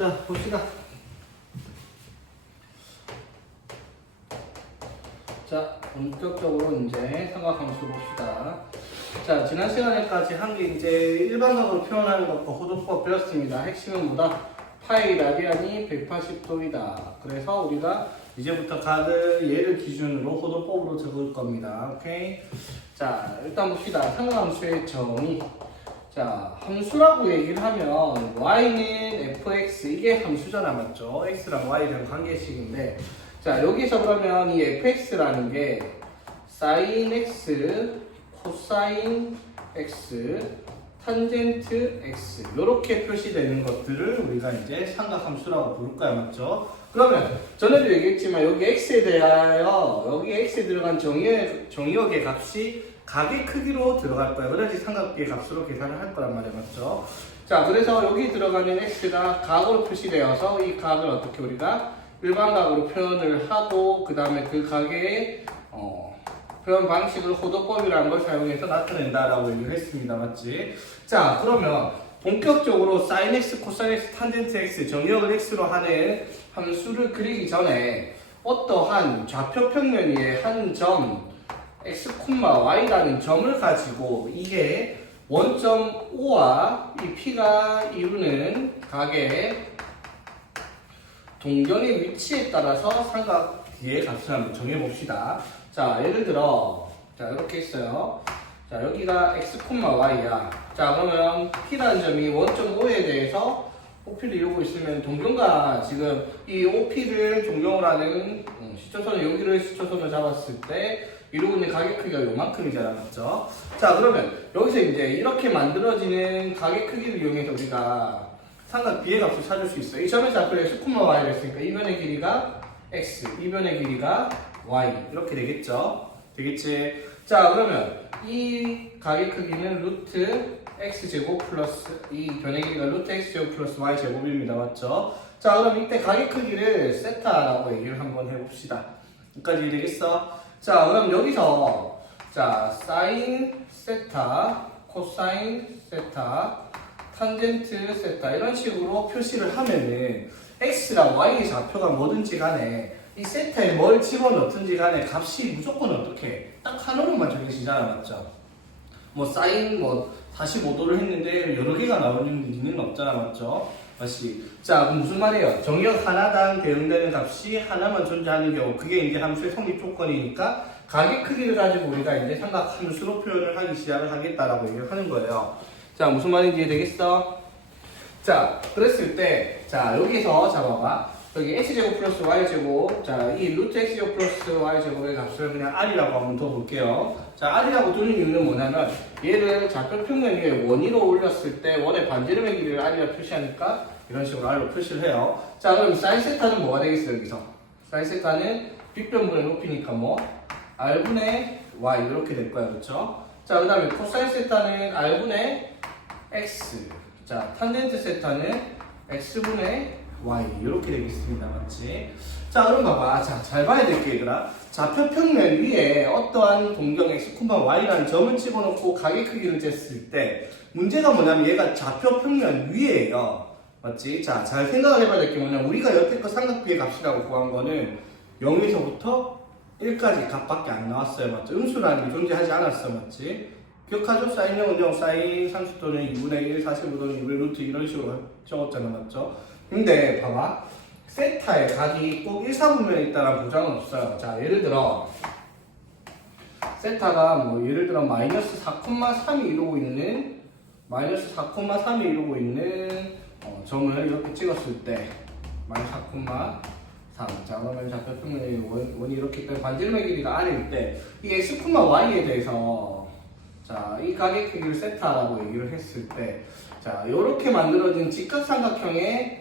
자, 봅시다. 자, 본격적으로 이제 삼각함수 봅시다. 자, 지난 시간에까지 한 게 이제 일반각으로 표현하는 것과 호도법 배웠습니다. 핵심은 뭐다? 파이 라디안이 180도이다. 그래서 우리가 이제부터 각을 얘를 기준으로 호도법으로 적을 겁니다. 오케이? 자, 일단 봅시다. 삼각함수의 정의. 자, 함수라고 얘기를 하면 y는 fx, 이게 함수잖아, 맞죠? x랑 y랑 관계식인데, 자, 여기서 그러면 이 fx라는 게 sin x, 코사인 x, 탄젠트 x 이렇게 표시되는 것들을 우리가 이제 삼각함수라고 부를 거야, 맞죠? 그러면 전에도 얘기했지만 여기 x에 대하여 여기 x에 들어간 정의역의 값이 각의 크기로 들어갈 거야. 그래야지 삼각비의 값으로 계산을 할 거란 말이야, 맞죠? 자, 그래서 여기 들어가는 x가 각으로 표시되어서 이 각을 어떻게 우리가 일반각으로 표현을 하고 그 다음에 그 각의 표현 방식을 호도법이라는 걸 사용해서 나타낸다라고 얘기를 했습니다. 맞지? 자, 그러면 본격적으로 sin x, cos x, 탄젠트 x, 정의역을 x로 하는 함수를 그리기 전에 어떠한 좌표 평면 위에 한 점 x, y라는 점을 가지고 이게 원점 O와 이 P가 이루는 각의 동경의 위치에 따라서 삼각 뒤의 값을 한번 정해봅시다. 자, 예를 들어, 자, 이렇게 있어요. 자, 여기가 x, y야. 자, 그러면 P라는 점이 원점 O에 대해서 OP를 이루고 있으면 동경과 지금 이 OP를 동경으로 하는 시초선을 여기를 시초선을 잡았을 때 이루고 있는 각의 크기가 요만큼이잖아, 맞죠? 자, 그러면 여기서 이제 이렇게 만들어지는 각의 크기를 이용해서 우리가 삼각 B의 값을 찾을 수 있어요. 이 점의 좌표를 x, y를 했으니까 이 변의 길이가 x, 이 변의 길이가 y 이렇게 되겠죠? 되겠지? 자, 그러면 이 각의 크기는 루트 x제곱 플러스 이 변의 길이가 루트 x제곱 플러스 y제곱입니다. 맞죠? 자, 그럼 이때 각의 크기를 세타라고 얘기를 한번 해봅시다. 여기까지 되겠어? 자, 그럼 여기서 자, 사인 세타, 코사인 세타, 탄젠트 세타 이런 식으로 표시를 하면은 x랑 y의 좌표가 뭐든지 간에 이 세타에 뭘 집어넣든지 간에 값이 무조건 어떻게 딱 한 오름만 정해지잖아, 맞죠? 뭐 사인 뭐 45도를 했는데 여러 개가 나오는 일은 없잖아, 맞죠? 다시 자, 그럼 무슨 말이에요? 정의역 하나당 대응되는 값이 하나만 존재하는 경우 그게 이제 함수의 성립 조건이니까 각의 크기를 가지고 우리가 이제 삼각 함수로 표현을 하기 시작을 하겠다라고 얘기를 하는 거예요. 자, 무슨 말인지 이해되겠어? 자, 그랬을 때 자, 여기서 잡아봐. 여기 x제곱 플러스 y제곱, 자, 이 루트 x제곱 플러스 y제곱의 값을 그냥 r이라고 한번 더 볼게요. 자, r이라고 두는 이유는 뭐냐면 얘를 좌표 평면 위에 원위로 올렸을 때 원의 반지름의 길이를 r이라 표시하니까 이런 식으로 r로 표시를 해요. 자, 그럼 사인 세타는 뭐가 되겠어요, 여기서? 사인 세타는 빗변분의 높이니까 뭐 r분의 y 이렇게 될 거야, 그렇죠? 자, 그 다음에 코사인 세타는 r분의 x, 자, 탄젠트 세타는 x분의 y 이렇게 되겠습니다. 맞지? 자, 그럼 봐봐. 자, 잘 봐야 될 게 얘들아. 좌표 평면 위에 어떠한 동경 x, y라는 점을 집어넣고 각의 크기를 쟀을 때 문제가 뭐냐면 얘가 좌표 평면 위에요. 맞지? 자, 잘 생각을 해봐야 될 게 뭐냐면 우리가 여태껏 삼각비의 값이라고 구한 거는 0에서부터 1까지 값밖에 안 나왔어요. 맞죠? 음수라는 게 존재하지 않았어. 맞지? 기억하죠? 사인 0은 0, 사인 30도는 2분의 1, 45도는 2분의 루트 이런 식으로 적었잖아. 맞죠? 근데 봐봐. 세타의 각이 꼭 1, 4분면에 있다는 보장은 없어요. 자, 예를 들어 세타가 뭐 예를 들어 마이너스 4,3이 이루고 있는 점을 이렇게 찍었을 때 마이너스 4,3 자, 그러면 좌표 평면의 원이 이렇게 있다면 반지름의 길이가 r일 때 이 x, y에 대해서 자, 이 각의 크기를 세타라고 얘기를 했을 때 자, 요렇게 만들어진 직각삼각형의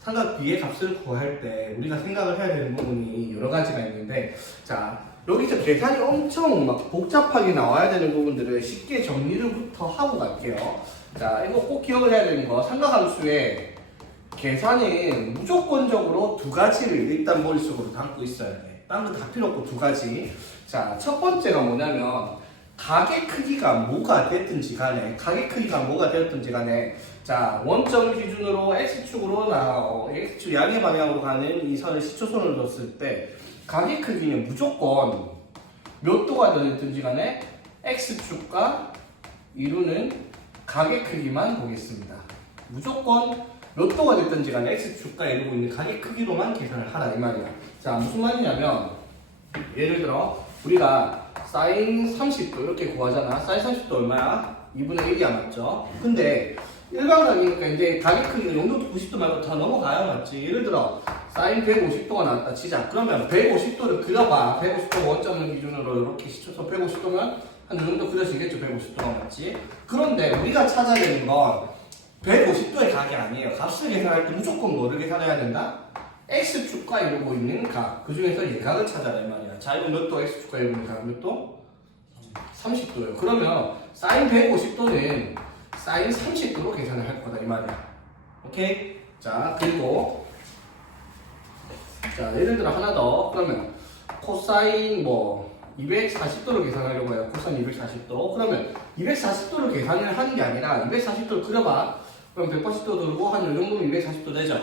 삼각 B의 값을 구할 때 우리가 생각을 해야 되는 부분이 여러 가지가 있는데 자, 여기서 계산이 엄청 막 복잡하게 나와야 되는 부분들을 쉽게 정리를부터 하고 갈게요. 자, 이거 꼭 기억을 해야 되는 거 삼각함수의 계산은 무조건적으로 두 가지를 일단 머릿속으로 담고 있어야 돼. 딴 거 다 필요 없고 두 가지. 자, 첫 번째가 뭐냐면 가게 크기가 뭐가 됐든지 간에 자 원점을 기준으로 x축으로 x축 양의 방향으로 가는 이 선을 시초선을 뒀을 때 가게 크기는 무조건 몇 도가 됐든지 간에 x축과 이루는 가게 크기만 보겠습니다. 무조건 몇 도가 됐든지 간에 x축과 이루고 있는 가게 크기로만 계산을 하라 이 말이야. 자 무슨 말이냐면 예를 들어 우리가 사인 30도 이렇게 구하잖아. 사인 30도 얼마야? 2분의 1이야 맞죠? 근데 일반각이니까 이제 가게 크기가 0도 90도 말고 더 넘어가야 맞지? 예를 들어 사인 150도가 나왔다 치자. 그러면 150도를 그려봐. 150도 원점을 기준으로 이렇게 시초선 150도면 한 이 정도 그려지겠죠? 150도가 맞지? 그런데 우리가 찾아야 되는 건 150도의 각이 아니에요. 값을 계산할 때 무조건 뭐를 계산해야 된다? x축과 이루고 있는 각. 그 중에서 예각을 찾아라 이 말이야. 자 이건 몇 도? x축과 이루고 있는 각 몇 도? 30도예요. 그러면 사인 150도는 사인 30도로 계산을 할 거다 이 말이야. 오케이? 자 그리고 자 예를 들어 하나 더 그러면 코사인 240도로 계산하려고 해요. 코사인 240도. 그러면 240도로 계산을 하는 게 아니라 240도를 그려봐. 그럼 180도 돌고 한 이 정도면 240도 되죠.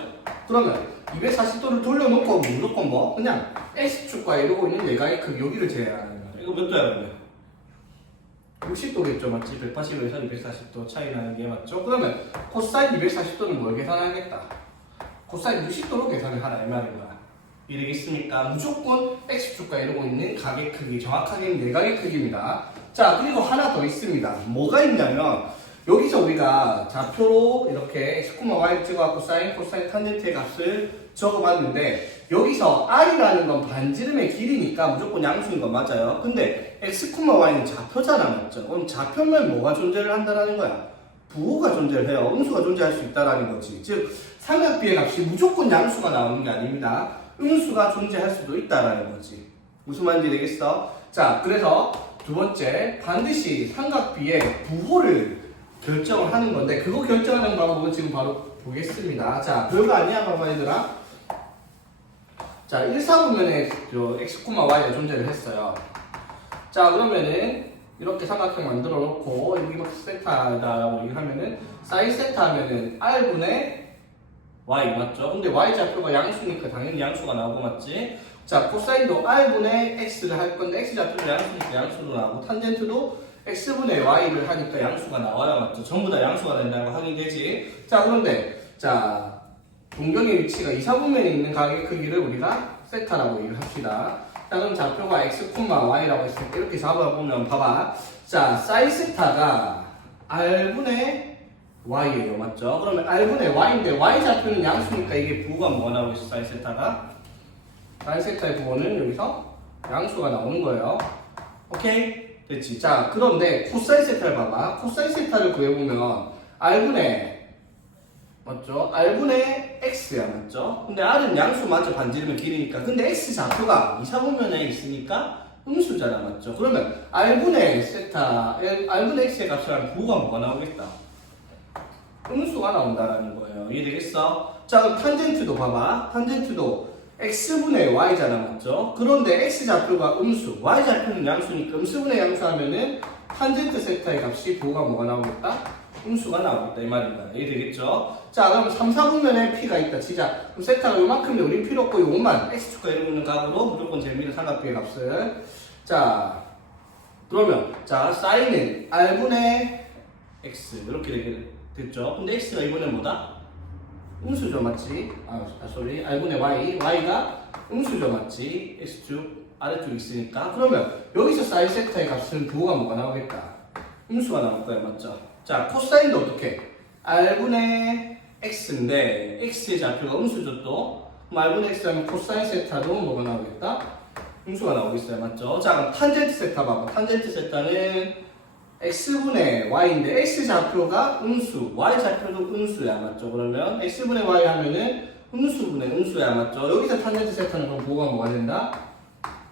그러면 240도를 돌려놓고 무조건 그냥 x축과 이루고 있는 내각의 크기 여기를 제외하는 거야. 이거 몇 도야 그러면? 60도겠죠 맞지? 180에서 240도 차이 나는 게 맞죠? 그러면 코사인 240도는 뭘 계산하겠다? 코사인 60도로 계산을 하라 이 말인 거야. 이해되겠습니까? 무조건 x축과 이루고 있는 각의 크기, 정확하게 내각의 크기입니다. 자 그리고 하나 더 있습니다. 뭐가 있냐면 여기서 우리가 좌표로 이렇게 x, y를 찍어갖고 사인, 코사인, 탄젠트의 값을 적어봤는데 여기서 r이라는 건 반지름의 길이니까 무조건 양수인 건 맞아요. 근데 x, y는 좌표잖아 맞죠? 그럼 좌표면 뭐가 존재를 한다는 거야? 부호가 존재를 해요. 음수가 존재할 수 있다는 거지. 즉 삼각비의 값이 무조건 양수가 나오는 게 아닙니다. 음수가 존재할 수도 있다는 거지. 무슨 말인지 되겠어? 자 그래서 두 번째 반드시 삼각비의 부호를 결정을 하는 건데 그거 결정하는 방법은 지금 바로 보겠습니다. 자 별거 아니야 봐봐 얘들아. 자 1사분면에 x, y가 존재를 했어요. 자 그러면은 이렇게 삼각형 만들어 놓고 여기 막 세타다라고 얘기하면은 사인 세타 하면은 r분의 y 맞죠? 근데 y좌표가 양수니까 당연히 양수가 나오고 맞지? 자 코사인도 r분의 x를 할 건데 x좌표도 양수니까 양수도 나오고 탄젠트도 x분의 y를 하니까 양수가 나와야 맞죠? 전부 다 양수가 된다는 거 확인이 되지? 자 그런데 자 동경의 위치가 2사분면에 있는 각의 크기를 우리가 세타라고 얘기를 합시다. 자 그럼 좌표가 x, y라고 했을 때 이렇게 잡아보면 봐봐. 자 사인 세타가 r분의 y예요 맞죠? 그러면 r분의 y인데 y좌표는 양수니까 이게 부호가 뭐가 나오고 있어? 사인 세타가 사인 세타의 부호는 여기서 양수가 나오는 거예요. 오케이? 됐지? 자 그런데 코사인 세타를 봐봐. 코사인 세타를 구해보면 r분의 맞죠? r분의 x야 맞죠? 근데 r은 양수 맞죠? 반지름의 길이니까. 근데 x 좌표가 2사분면에 있으니까 음수잖아 맞죠? 그러면 r분의 세타 r분의 x의 값이라는 부호가 뭐가 나오겠다? 음수가 나온다라는 거예요. 이해되겠어? 자 그럼 탄젠트도 봐봐. 탄젠트도 x분의 y잖아 맞죠? 그런데 x좌표가 음수, y좌표는 양수니까 음수분의 양수 하면은 탄젠트 세타의 값이 부호가 뭐가 나오겠다? 음수가 나오겠다 이 말입니다. 이해되겠죠? 자 그럼 3, 4분면에 p가 있다 치자. 그럼 세타가 요만큼인데 우린 필요 없고 요것만 x축과 이루고 있는 값으로 무조건 재미있는 삼각비의 값을 자 그러면 자 사인은 r분의 x 이렇게 됐죠? 근데 x가 이번엔 뭐다? 음수죠 맞지? r분의 y, y가 음수죠 맞지? x축 아래쪽에 있으니까. 그러면 여기서 사인 세타의 값은 부호가 뭐가 나오겠다? 음수가 나올 거야 맞죠? 자 코사인도 어떻게? r분의 x인데 x의 좌표가 음수죠 또. 그럼 r분의 x 하면 코사인 세타도 뭐가 나오겠다? 음수가 나오고 있어요 맞죠? 자 그럼 탄젠트 세타 봐봐. 탄젠트 세타는 x분의 y인데 x좌표가 음수, y좌표도 음수야 맞죠? 그러면 x분의 y 하면은 음수분의 음수야 맞죠? 여기서 탄젠트 세타는 그럼 부호가 뭐가 된다?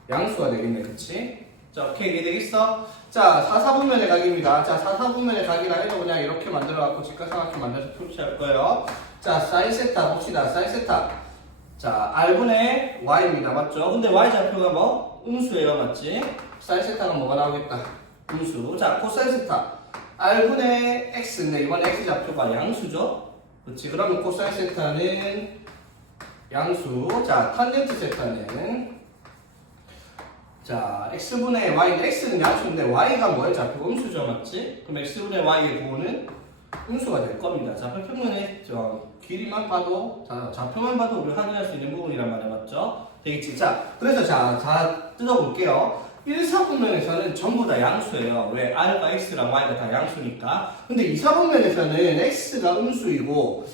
양수가 되겠네 그치? 자 오케이 이해되겠어? 자 4, 4분면의 각입니다. 자 4, 4분면의 각이라 해도 그냥 이렇게 만들어갖고 직각삼각형 만들어서 표시할 거예요. 자 사인 세타 봅시다. 사인 세타 자 r분의 y입니다 맞죠? 근데 y좌표가 뭐? 음수예요 맞지? 사인 세타가 뭐가 나오겠다? 음수. 자, 코사인 세타. R분의 X인데, 이번에 X 좌표가 양수죠? 그렇지. 그러면 코사인 세타는 양수. 자, 탄젠트 세타는 자, X분의 Y인데, X는 양수인데, Y가 뭐예요? 좌표가 음수죠, 맞지? 그럼 X분의 Y의 부호는 음수가 될 겁니다. 자, 평면의 길이만 봐도, 자, 좌표만 봐도 우리가 확인할 수 있는 부분이란 말이야, 맞죠? 되겠지? 자, 그래서 자, 뜯어볼게요. 1, 4분면에서는 전부 다 양수예요. 왜? R과 X랑 Y가 다 양수니까. 근데 2, 4분면에서는 X가 음수이고,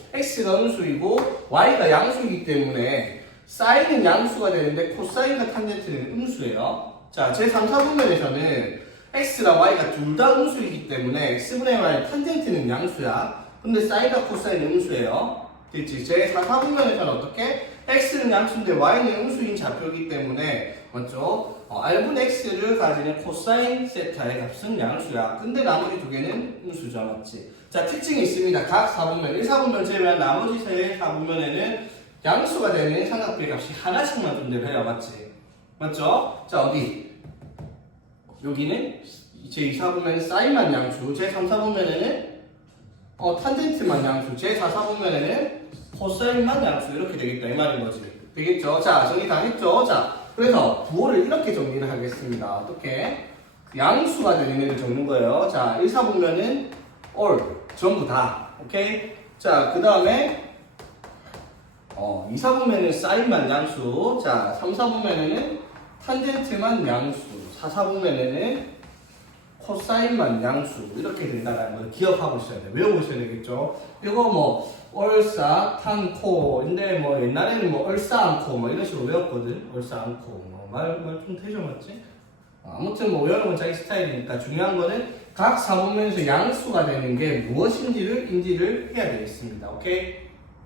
Y가 양수이기 때문에 사인은 양수가 되는데 코사인과 탄젠트는 음수예요. 자, 제 3, 4분면에서는 X랑 Y가 둘 다 음수이기 때문에 X분의 Y 탄젠트는 양수야. 근데 사인과 코사인은 음수예요. 됐지? 제 4, 4분면에서는 어떻게? X는 양수인데 Y는 음수인 좌표이기 때문에 맞죠? R분의 X를 가지는 코사인 세타의 값은 양수야. 근데 나머지 두 개는 음수죠, 맞지? 자, 특징이 있습니다. 각 4분면, 1, 4분면 제외한 나머지 세 4분면에는 양수가 되는 삼각비의 값이 하나씩만 존재해요, 맞지? 맞죠? 자, 어디? 여기는 제 2, 4분면은 사인만 양수, 제 3, 4분면에는 탄젠트만 양수, 제 4, 4분면에는 코사인만 양수 이렇게 되겠다 이 말인 거지. 되겠죠? 자, 정리 다 했죠? 자, 그래서 부호를 이렇게 정리를 하겠습니다. 어떻게? 양수가 되는 애를 적는 거예요. 자, 1, 4분면은 all 전부 다. 오케이? 자, 그 다음에 2, 4분면은 사인만 양수. 자, 3, 4분면에는 탄젠트만 양수. 4, 4분면에는 코사인만 양수. 이렇게 된다는 걸 기억하고 있어야 돼. 외우고 있어야 되겠죠? 이거 뭐 얼싸, 탄, 코인데 뭐 옛날에는 뭐 얼싸, 안코 뭐 이런 식으로 외웠거든. 얼싸, 안코 말 좀 되죠, 맞지? 아무튼 뭐 외우는 건 자기 스타일이니까 중요한 거는 각 4분면에서 양수가 되는 게 무엇인지를 인지를 해야 되겠습니다. 오케이?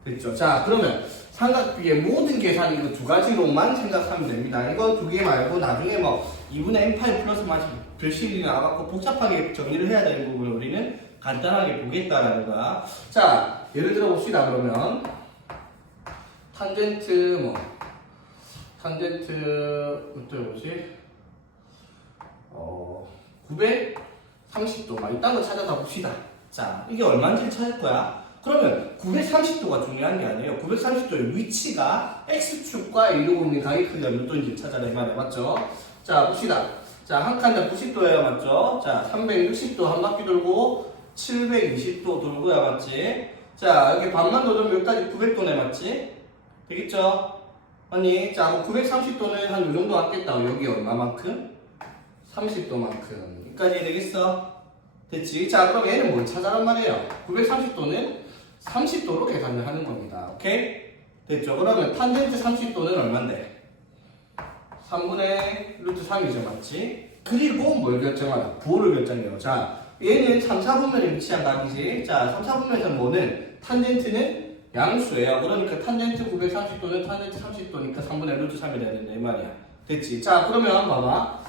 됐죠? 자, 그러면 삼각비의 모든 계산 이거 두 가지로만 생각하면 됩니다. 이거 두 개 말고 나중에 뭐 2분의 n 파이 플러스 마시 별식이 나와갖고 복잡하게 정리를 해야 되는 부분을 우리는 간단하게 보겠다라는 거야. 자, 예를 들어 봅시다. 그러면 탄젠트 어떻게 보지? 930도 막 이딴 거 찾아서 봅시다. 자, 이게 얼마인지 찾을 거야. 그러면 930도가 중요한 게 아니에요. 930도의 위치가 X축과 이루고 있는 가격 크기가 몇 도인지 찾아라 이 말이야. 맞죠? 자, 봅시다. 자, 한 칸당 90도예요. 맞죠? 자, 360도 한 바퀴 돌고 720도 돌고야. 맞지? 자, 여기 반만 돌면 여기까지 900도네. 맞지? 되겠죠? 아니, 자, 930도는 한 요 정도 왔겠다. 여기 얼마만큼? 30도만큼. 여기까지 되겠어? 됐지? 자, 그럼 얘는 뭘 찾아란 말이에요? 930도는 30도로 계산을 하는 겁니다. 오케이? 됐죠? 그러면 탄젠트 30도는 얼만데? 3분의 루트 3이죠. 맞지? 그리고 뭘 결정하라? 부호를 결정해요. 자, 얘는 3, 4분면에 위치한 각이지. 자, 3, 4분면에서 뭐는? 탄젠트는 양수예요. 그러니까 탄젠트 930도는 탄젠트 30도니까 3분의 루트 3이 돼야 된다. 이 말이야. 됐지? 자, 그러면 봐봐.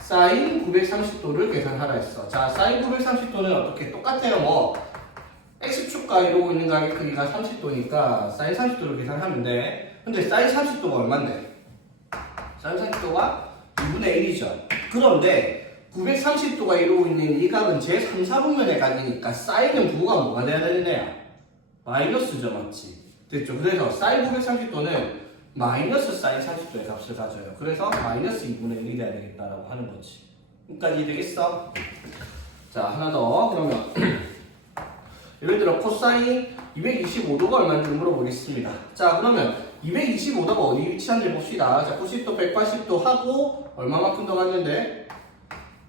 사인 930도를 계산하라 했어. 자, 사인 930도는 어떻게? 똑같아요. 뭐 X축과 이루고 있는 각의 크기가 30도니까 사인 30도를 계산하면 돼. 근데 사인 30도가 얼만데? 사인 30도가 2분의 1이죠. 그런데 930도가 이루고 있는 이 각은 제 3, 4분면의 각이니까 사인은 부호가 뭐가 돼야 되는 애야? 마이너스죠. 맞지? 됐죠? 그래서 사인 930도는 마이너스 사인 30도의 값을 가져요. 그래서 마이너스 2분의 1이 돼야 되겠다라고 하는 거지. 여기까지 되겠어? 자, 하나 더. 그러면 예를 들어 코사인 225도가 얼마인지 물어보겠습니다. 자, 그러면 225도가 어디 위치한지 봅시다. 자, 90도, 180도 하고 얼마만큼 더 갔는데?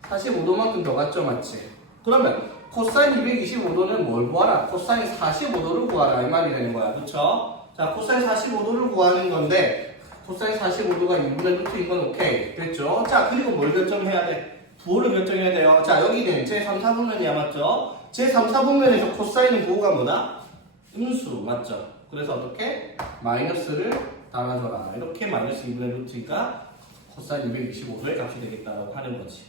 45도만큼 더 갔죠, 맞지? 그러면 코사인 225도는 뭘 구하라? 코사인 45도를 구하라 이 말이 되는 거야. 그쵸? 자, 코사인 45도를 구하는 건데 코사인 45도가 2분의 루트인 건 오케이. 됐죠? 자, 그리고 뭘 결정해야 돼? 부호를 결정해야 돼요. 자, 여기는 제 3, 4분면이야. 맞죠? 제 3, 4분면에서 코사인은 부호가 뭐다? 음수. 맞죠? 그래서 어떻게? 마이너스를 달아줘라. 이렇게 마이너스 2분의 루트가 코사인 225도의 값이 되겠다라고 하는 거지.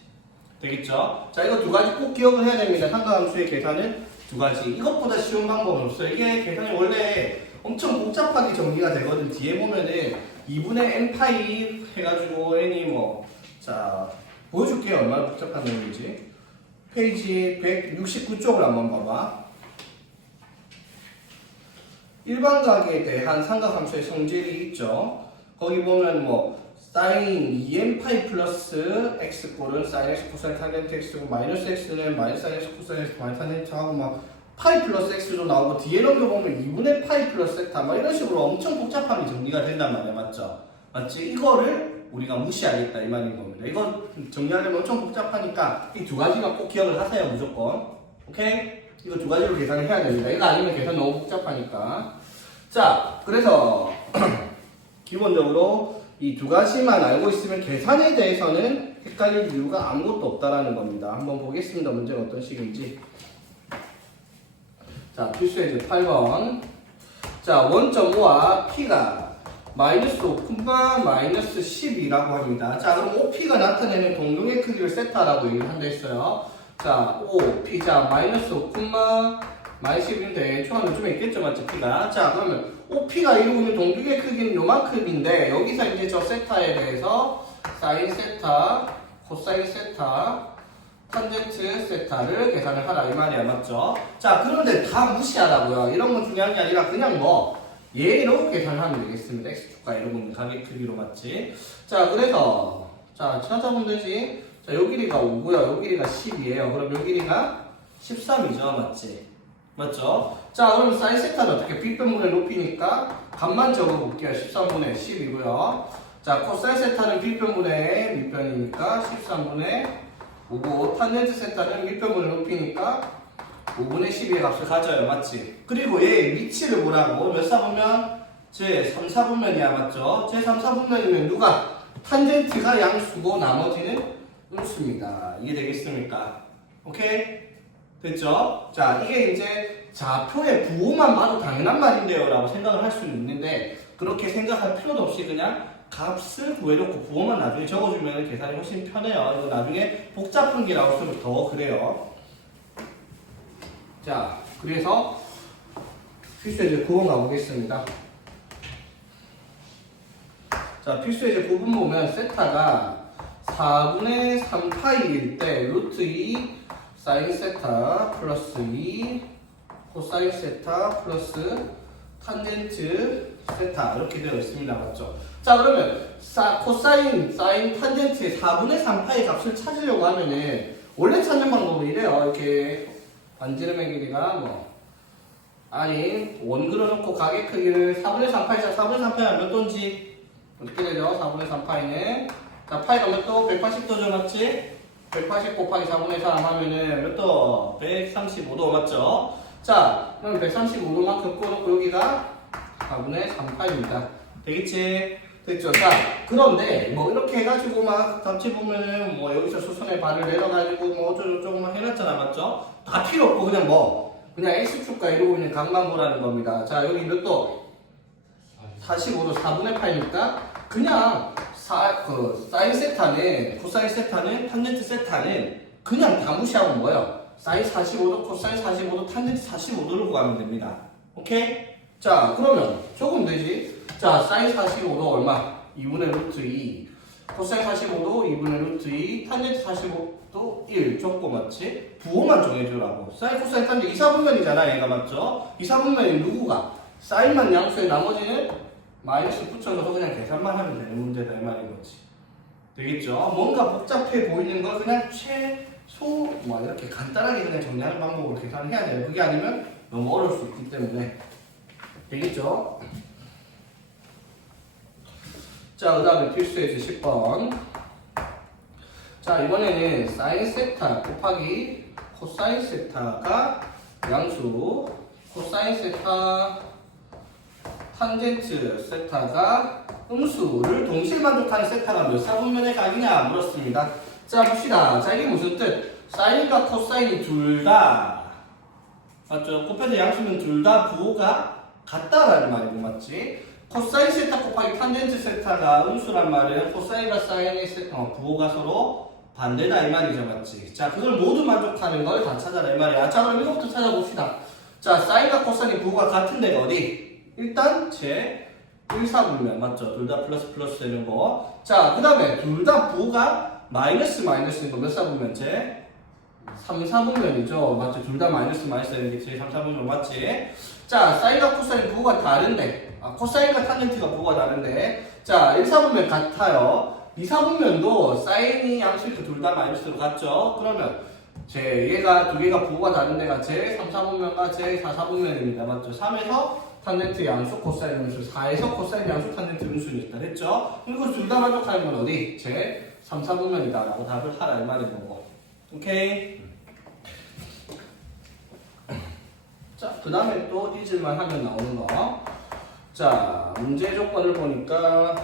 되겠죠? 자, 이거 두 가지 꼭 기억을 해야 됩니다. 삼각함수의 계산은 두 가지. 이것보다 쉬운 방법은 없어요. 이게 계산이 원래 엄청 복잡하게 정리가 되거든. 뒤에 보면은 2분의 n파이 해가지고 n이 뭐, 자, 보여줄게요. 얼마나 복잡한 놈인지. 페이지 169쪽을 한번 봐봐. 일반각에 대한 삼각함수의 성질이 있죠. 거기 보면 뭐 sin 2n파이 플러스 x꼴은 sin x 코사인 탄젠트 x고 마이너스 x는 마이너스 sin x 코사인 x 마이너스 탄젠트 하고 막 파이 플러스 x도 나오고 뒤에 넘겨보면 2분의 파이 플러스 세타 막 이런 식으로 엄청 복잡하게 정리가 된단 말이야. 맞죠? 맞지? 이거를 우리가 무시하겠다 이 말인 겁니다. 이거 정리하려면 엄청 복잡하니까 이 두 가지만 꼭 기억을 하세요. 무조건. 오케이? 이거 두 가지로 계산을 해야 됩니다. 이거 아니면 계산 너무 복잡하니까. 자, 그래서 기본적으로 이 두 가지만 알고 있으면 계산에 대해서는 헷갈릴 이유가 아무것도 없다라는 겁니다. 한번 보겠습니다. 문제는 어떤 식인지. 자, 필수의 8번. 자, 원점 O와 P가 마이너스 5, 마이너스 10이라고 합니다. 자, 그럼 OP가 나타내는 동동의 크기를 세타라고 얘기를 한다 했어요. 자, OP. 자, 마이너스 5, 마이너스 10인데 대충 한 요즘에 있겠죠, 맞죠, P가? 자, 그러면 OP가 이루고 있는 동동의 크기는 요만큼인데 여기서 이제 저 세타에 대해서 사인 세타, 코사인 세타, 탄젠트 세타를 계산을 하라 이 말이야. 맞죠? 자, 그런데 다 무시하라고요. 이런 건 중요한 게 아니라 그냥 뭐 얘로 계산하면 되겠습니다. x축과 이러고 있는 가격 크기로. 맞지? 자, 그래서 자 찾아보면 되지. 자, 요 길이가 5고요. 요 길이가 10이에요. 그럼 요 길이가 13이죠. 맞지? 맞죠? 자, 그럼 사인 세타는 어떻게? 빗변분의 높이니까 값만 적어볼게요. 13분의 10이고요. 자, 코사인 세타는 빗변분의 밑변이니까 13분의 5고 탄젠트 세타는 밑변분의 높이니까 5분의 12의 값을 가져요. 맞지? 그리고 얘 위치를 보라고. 몇 사분면? 제 3, 4분면이야. 맞죠? 제 3, 4분면이면 누가? 탄젠트가 양수고 나머지는 음수입니다. 이게 되겠습니까? 오케이? 됐죠? 자, 이게 이제 좌표의 부호만 봐도 당연한 말인데요 라고 생각을 할 수는 있는데 그렇게 생각할 필요도 없이 그냥 값을 구해놓고 부호만 나중에 적어주면 계산이 훨씬 편해요. 이거 나중에 복잡한 게 나올수록 더 그래요. 자, 그래서 필수예제 9번 가보겠습니다. 자, 필수예제 9번 보면 세타가 4분의 3파이일 때 루트 2 사인 세타 플러스 2 코사인 세타 플러스 탄젠트 세타 이렇게 되어 있습니다. 맞죠? 자, 그러면 코사인, 사인, 탄젠트의 4분의 3파의 값을 찾으려고 하면은 원래 찾는 방법은 이래요. 이렇게 반지름의 길이가 뭐 아니 원 그려놓고 가격 크기를 4분의 3파이자 4분의 3파이가 몇 도인지 어떻게 되죠? 4분의 3파이는 자, 파이가 몇 도? 180도죠. 맞지? 180 곱하기 4분의 3 하면은 몇 도? 135도. 맞죠? 자, 그럼 135도만큼 꺼놓고 여기가 4분의 3파입니다. 되겠지? 됐죠? 자, 그런데 뭐 이렇게 해가지고 막 답지 보면은 뭐 여기서 수선의 발을 내려가지고 뭐 어쩌고저쩌고 막 해놨잖아. 맞죠? 다 필요 없고 그냥 뭐 그냥 x축과 이루고 있는 각만 보라는 겁니다. 자, 여기 몇 도? 45도 4분의 8이니까 그냥 사인 세타는 코사인 세타는 탄젠트 세타는 그냥 다 무시하고 뭐예요? 사인 45도 코사인 45도 탄젠트 45도를 구하면 됩니다. 오케이? 자, 그러면 조금 되지? 자, 사인 45도 얼마? 2분의 루트 2 코사인 45도 2분의 루트 2 탄젠트 45도 1 적고. 맞지? 부호만 정해주라고. 사인 코사인 탄젠트 2, 4분면이잖아 얘가. 맞죠? 2, 4분면이 누구가? 사인만 양수에 나머지는 마이너스 붙여줘서 그냥 계산만 하면 되는 문제다 이 말인 거지. 되겠죠? 뭔가 복잡해 보이는 거 그냥 최소 뭐 이렇게 간단하게 그냥 정리하는 방법으로 계산을 해야 돼요. 그게 아니면 너무 어려울 수 있기 때문에. 되겠죠? 자, 그 다음에 필수예제 10번. 자, 이번에는 사인 세타 곱하기 코사인 세타가 양수, 코사인 세타 탄젠트 세타가 음수를 동시에 만족하는 세타가 몇 사분면의 각이냐 물었습니다. 자, 봅시다. 자, 이게 무슨 뜻? 사인과 코사인이 둘 다 맞죠? 곱해서 양수면 둘 다 부호가 같다라는 말이고. 맞지? 코사인 세타 곱하기 탄젠트 세타가 음수란 말이에요. 코사인과 사인의 부호가 서로 반대다 이 말이죠. 맞지? 자, 그걸 모두 만족하는 걸 다 찾아라 이 말이야. 자, 그럼 이것부터 찾아봅시다. 자, 사인과 코사인의 부호가 같은 데가 어디? 일단 제 1사분면 맞죠? 둘 다 플러스 플러스 되는 거. 자, 그 다음에 둘 다 부호가 마이너스 마이너스인 거 몇 사분면? 제 3, 4분면이죠. 맞죠? 둘 다 마이너스 마이너스인데 3, 4분면 맞지? 자, 사인과 코사인 부호가 다른데, 코사인과 탄젠트가 부호가 다른데, 자, 1, 4분면 같아요. 2, 4분면도 사인이 양수니까 둘 다 마이너스로 같죠? 그러면 얘가 두 개가 부호가 다른 데가 제 3, 4분면과 제 4, 4분면입니다. 맞죠? 3에서 탄젠트 양수, 코사인 음수, 4에서 코사인 양수, 탄젠트 음수니까 됐죠? 그리고 둘 다 만족하는 건 어디? 제 3, 4분면이다 라고 답을 하라 이 말인 거고. 오케이? 자, 그 다음에 또 잊을만 하면 나오는 거. 자, 문제 조건을 보니까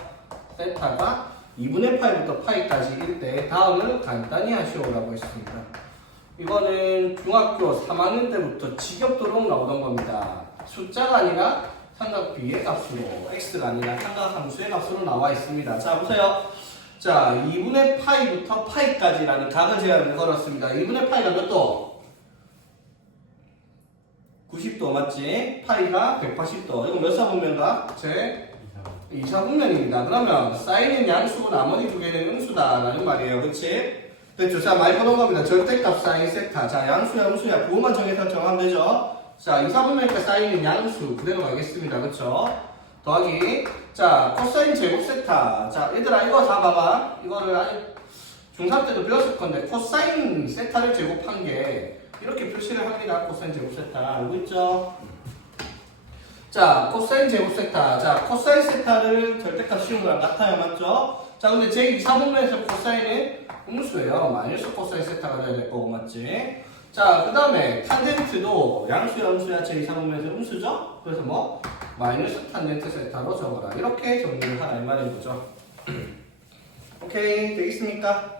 세타가 2분의 파이부터 파이까지일 때 다음을 간단히 하시오라고 했습니다. 이거는 중학교 3학년 때부터 지겹도록 나오던 겁니다. 숫자가 아니라 삼각비의 값으로, x가 아니라 삼각함수의 값으로 나와 있습니다. 자, 보세요. 자, 2분의 파이부터 파이까지라는 각을 제한을 걸었습니다. 2분의 파이가 몇 도? 90도 맞지? 파이가 180도. 이거 몇 사분면가? 제 2사분면입니다. 그러면 사인은 양수고 나머지 두 개는 음수다라는 말이에요. 그치? 됐죠? 자, 많이 보는 겁니다. 절대값 사인 세타. 자, 양수야, 음수야. 부호만 정해서 정하면 되죠? 자, 2사분면이니까 사인은 양수. 그대로 가겠습니다. 그쵸? 더하기. 자, 코사인 제곱 세타. 자, 얘들아, 이거 다 봐봐. 이거를 아직 중3 때도 배웠을 건데, 코사인 세타를 제곱한 게 이렇게 표시를 합니다. 코사인 제곱 세타. 알고 있죠? 자, 코사인 제곱 세타. 자, 코사인 세타를 절대값 씌운 거랑 같아요. 맞죠? 자, 근데 제2사분면에서 코사인은 음수예요. 마이너스 코사인 세타가 돼야 될 거고, 맞지? 자, 그 다음에 탄젠트도 양수야, 음수야, 제2사분면에서 음수죠? 그래서 뭐? 마이너스 탄젠트 세타로 적어라. 이렇게 정리를 하라 이 말인 거죠. 오케이, 되겠습니까?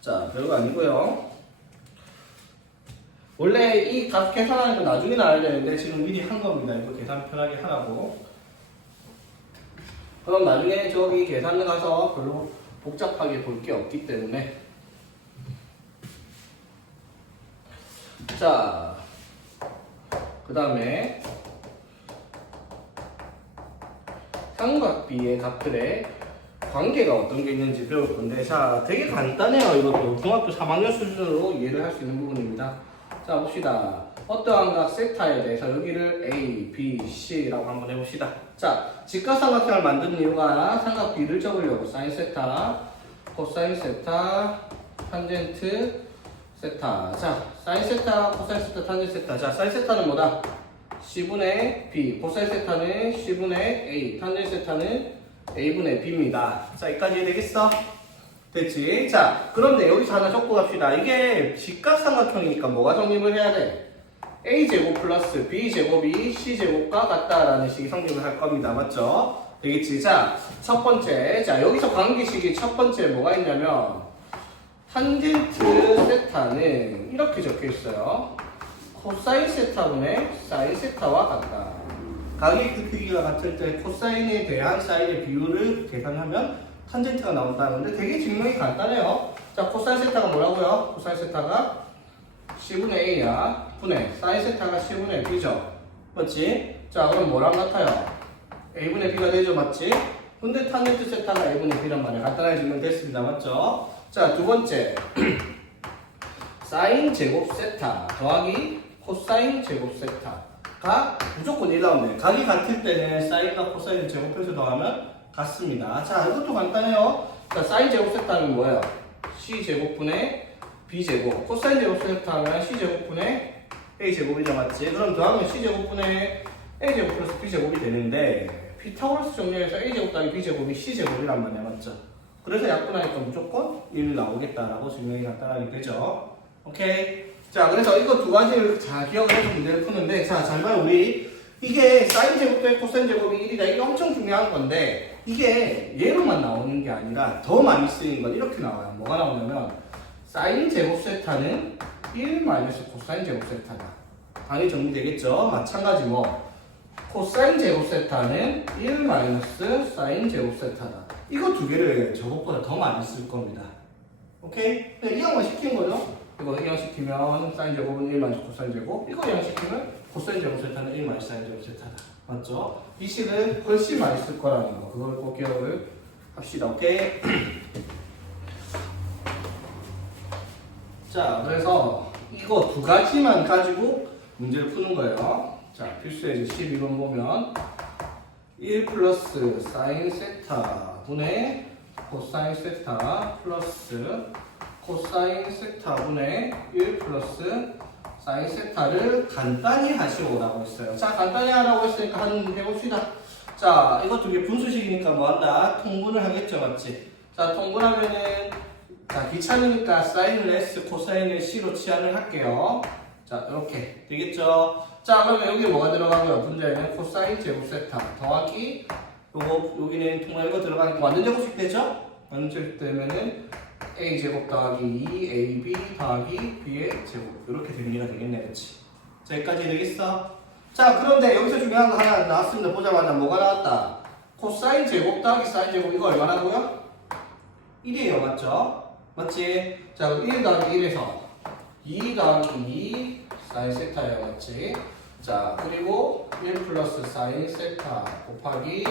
자, 별거 아니고요. 원래 이 값 계산하는 거 나중에 나와야 되는데 지금 미리 한 겁니다. 이거 계산 편하게 하라고. 그럼 나중에 저기 계산을 가서 별로 복잡하게 볼 게 없기 때문에. 자, 그 다음에 삼각비의 값들의 관계가 어떤 게 있는지 배울 건데, 자, 되게 간단해요. 이것도 중학교 3학년 수준으로 이해를 할 수 있는 부분입니다. 자, 봅시다. 어떠한 각 세타에 대해서 여기를 A, B, C라고 한번 해봅시다. 자, 직각삼각형을 만든 이유가 삼각 B를 적으려고 사인 세타, 코사인 세타, 탄젠트 세타. 자, 사인 세타, 코사인 세타, 탄젠트 세타. 자, 사인 세타는 뭐다? C분의 B, 코사인 세타는 C분의 A, 탄젠트 세타는 A분의 B입니다. 자, 여기까지 되겠어? 됐지? 자, 그런데 여기서 하나 적고 갑시다. 이게 직각삼각형이니까 뭐가 성립을 해야 돼? A제곱 플러스 B제곱이 C제곱과 같다라는 식이 성립을 할 겁니다. 맞죠? 되겠지? 자, 첫 번째. 자, 여기서 관계식이 첫 번째 뭐가 있냐면 탄젠트 세타는 이렇게 적혀 있어요. 코사인 세타분의 사인 세타와 같다. 각의 크기가 같을 때 코사인에 대한 사인의 비율을 계산하면 탄젠트가 나온다는데 되게 증명이 간단해요. 자, 코사인 세타가 뭐라고요? 코사인 세타가 C분의 A야. 분의 사인 세타가 C분의 B죠. 맞지? 자, 그럼 뭐랑 같아요? A분의 B가 되죠. 맞지? 근데 탄젠트 세타가 A분의 B란 말이야. 간단하게 증명됐습니다. 맞죠? 자, 두 번째. 사인 제곱 세타 더하기 코사인 제곱 세타가 무조건 1 나오네. 각이 같을 때는 사인과 코사인을 제곱해서 더하면 같습니다. 자, 이것도 간단해요. 자, 사인 제곱 세타는 뭐예요? C제곱분의 B제곱. 코사인 제곱 세타는 C제곱분의 A제곱이죠. 맞지? 그럼 더하면 C제곱분의 A제곱 플러스 B제곱이 되는데 피타고라스 정리해서 A제곱 더하기 B제곱이 C제곱이란 말이야. 맞죠? 그래서 약분하니까 무조건 1 나오겠다라고 증명이 간단하게 되죠. 오케이? 자, 그래서 이거 두 가지를 잘 기억을 해서 문제를 푸는데, 자, 잘 봐요. 우리 이게 사인 제곱 대 코사인 제곱이 1이다. 이게 엄청 중요한 건데 이게 얘로만 나오는 게 아니라 더 많이 쓰이는 건 이렇게 나와요. 뭐가 나오냐면 사인 제곱 세타는 1 마이너스 코사인 제곱 세타다. 당연히 정리되겠죠? 마찬가지 뭐 코사인 제곱 세타는 1 마이너스 사인 제곱 세타다. 이거 두 개를 저것보다 더 많이 쓸 겁니다. 오케이? 이형만 시킨 거죠? 이거 이형시키면 사인 제곱은 1 마이너스 코사인 제곱. 이거 이형시키면 코사인 제곱 세타는 1 마이너스 사인 제곱 세타다. 맞죠? 이 식을 훨씬 많이 쓸 거라는 거. 그걸 꼭 기억을 합시다. 오케이? 자, 그래서 이거 두 가지만 가지고 문제를 푸는 거예요. 자, 필수의 12번 보면 1 플러스 사인 세타 분의 코사인 세타 플러스 코사인 세타 분의 1 플러스 사인 세타를 간단히 하시오라고 했어요. 자, 간단히 하라고 했으니까 해봅시다. 자, 이거 두 개 분수식이니까 뭐 한다? 통분을 하겠죠, 맞지? 자, 통분하면은, 자, 귀찮으니까 사인을 S, 코사인을 C로 치환을 할게요. 자, 이렇게 되겠죠? 자, 그러면 여기 뭐가 들어가고요? 분자에는 코사인 제곱 세타 더하기 요거, 여기는 통분할 이거 들어가니까 완전 제곱식 되죠? 완전 제곱식 되면은 A 제곱 더하기 2AB 더하기 B의 제곱 이렇게 정리가 되겠네, 그치? 자, 여기까지 되겠어? 자, 그런데 여기서 중요한 거 하나 나왔습니다. 보자마자 뭐가 나왔다? 코사인 제곱 더하기 사인 제곱 이거 얼마라고요? 1이에요, 맞죠? 맞지? 자, 그럼 1 더하기 1에서 2 더하기 2 사인 세타예요, 맞지? 자, 그리고 1 플러스 사인 세타 곱하기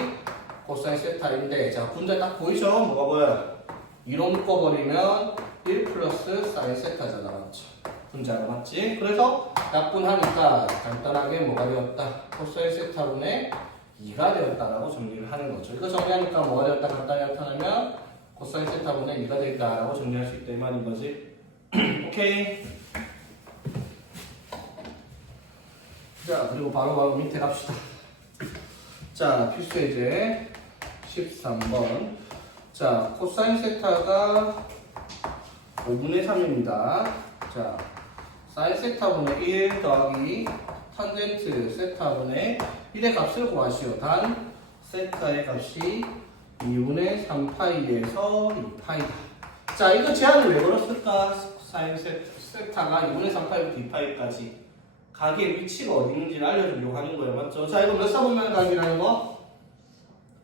코사인 세타인데, 자, 분자 딱 보이죠? 뭐가 보여요? 2로 묶어버리면 1 플러스 사인 세타잖아, 맞죠? 분자가 맞지? 그래서 약분하니까 간단하게 뭐가 되었다? 코사인 세타분의 2가 되었다라고 정리를 하는 거죠. 이거 정리하니까 뭐가 되었다? 간단히 나타나면 코사인 세타분의 2가 되었다라고 정리할 수 있다 이 말인 거지. 오케이. 자, 그리고 바로 밑에 갑시다. 자, 필수 예제 13번. 자, 코사인 세타가 5분의 3입니다. 자, 사인 세타분의 1 더하기 탄젠트 세타분의 1의 값을 구하시오. 단 세타의 값이 2분의 3파이에서 2파이다. 자, 이거 제한을 왜 걸었을까? 사인 세타가 2분의 3파이부터 2파이까지 각의 위치가 어디 있는지를 알려주려고 하는 거예요. 맞죠? 자, 이거 몇 사분면 각이라는 거?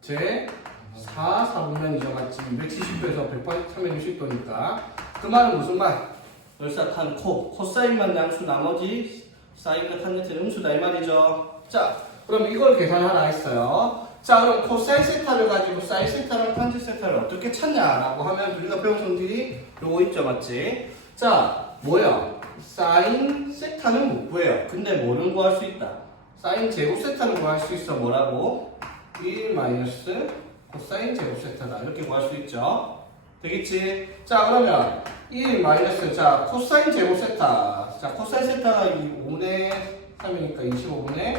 제 4 사분면이죠. 맞지? 270도에서 360도니까 그 말은 무슨 말? 열사탄 코사인만 양수 나머지 사인과 탄젠트는 음수다 이 말이죠. 자, 그럼 이걸 계산하라 했어요. 자, 그럼 코사인 세타를 가지고 사인 세타랑 탄젠트 세타를 어떻게 찾냐라고 하면 우리가 배운 성질이 요거 있죠, 맞지? 자, 뭐야? 사인 세타는 못 구해요. 근데 뭐를 구할 수 있다? 사인 제곱 세타를 구할 수 있어. 뭐라고? 1 마이너스 코사인 제곱 세타다 이렇게 구할 수 있죠. 되겠지? 자, 그러면 1 마이너스, 자, 코사인 제곱 세타. 자, 코사인 세타가 5분의 3이니까 25분의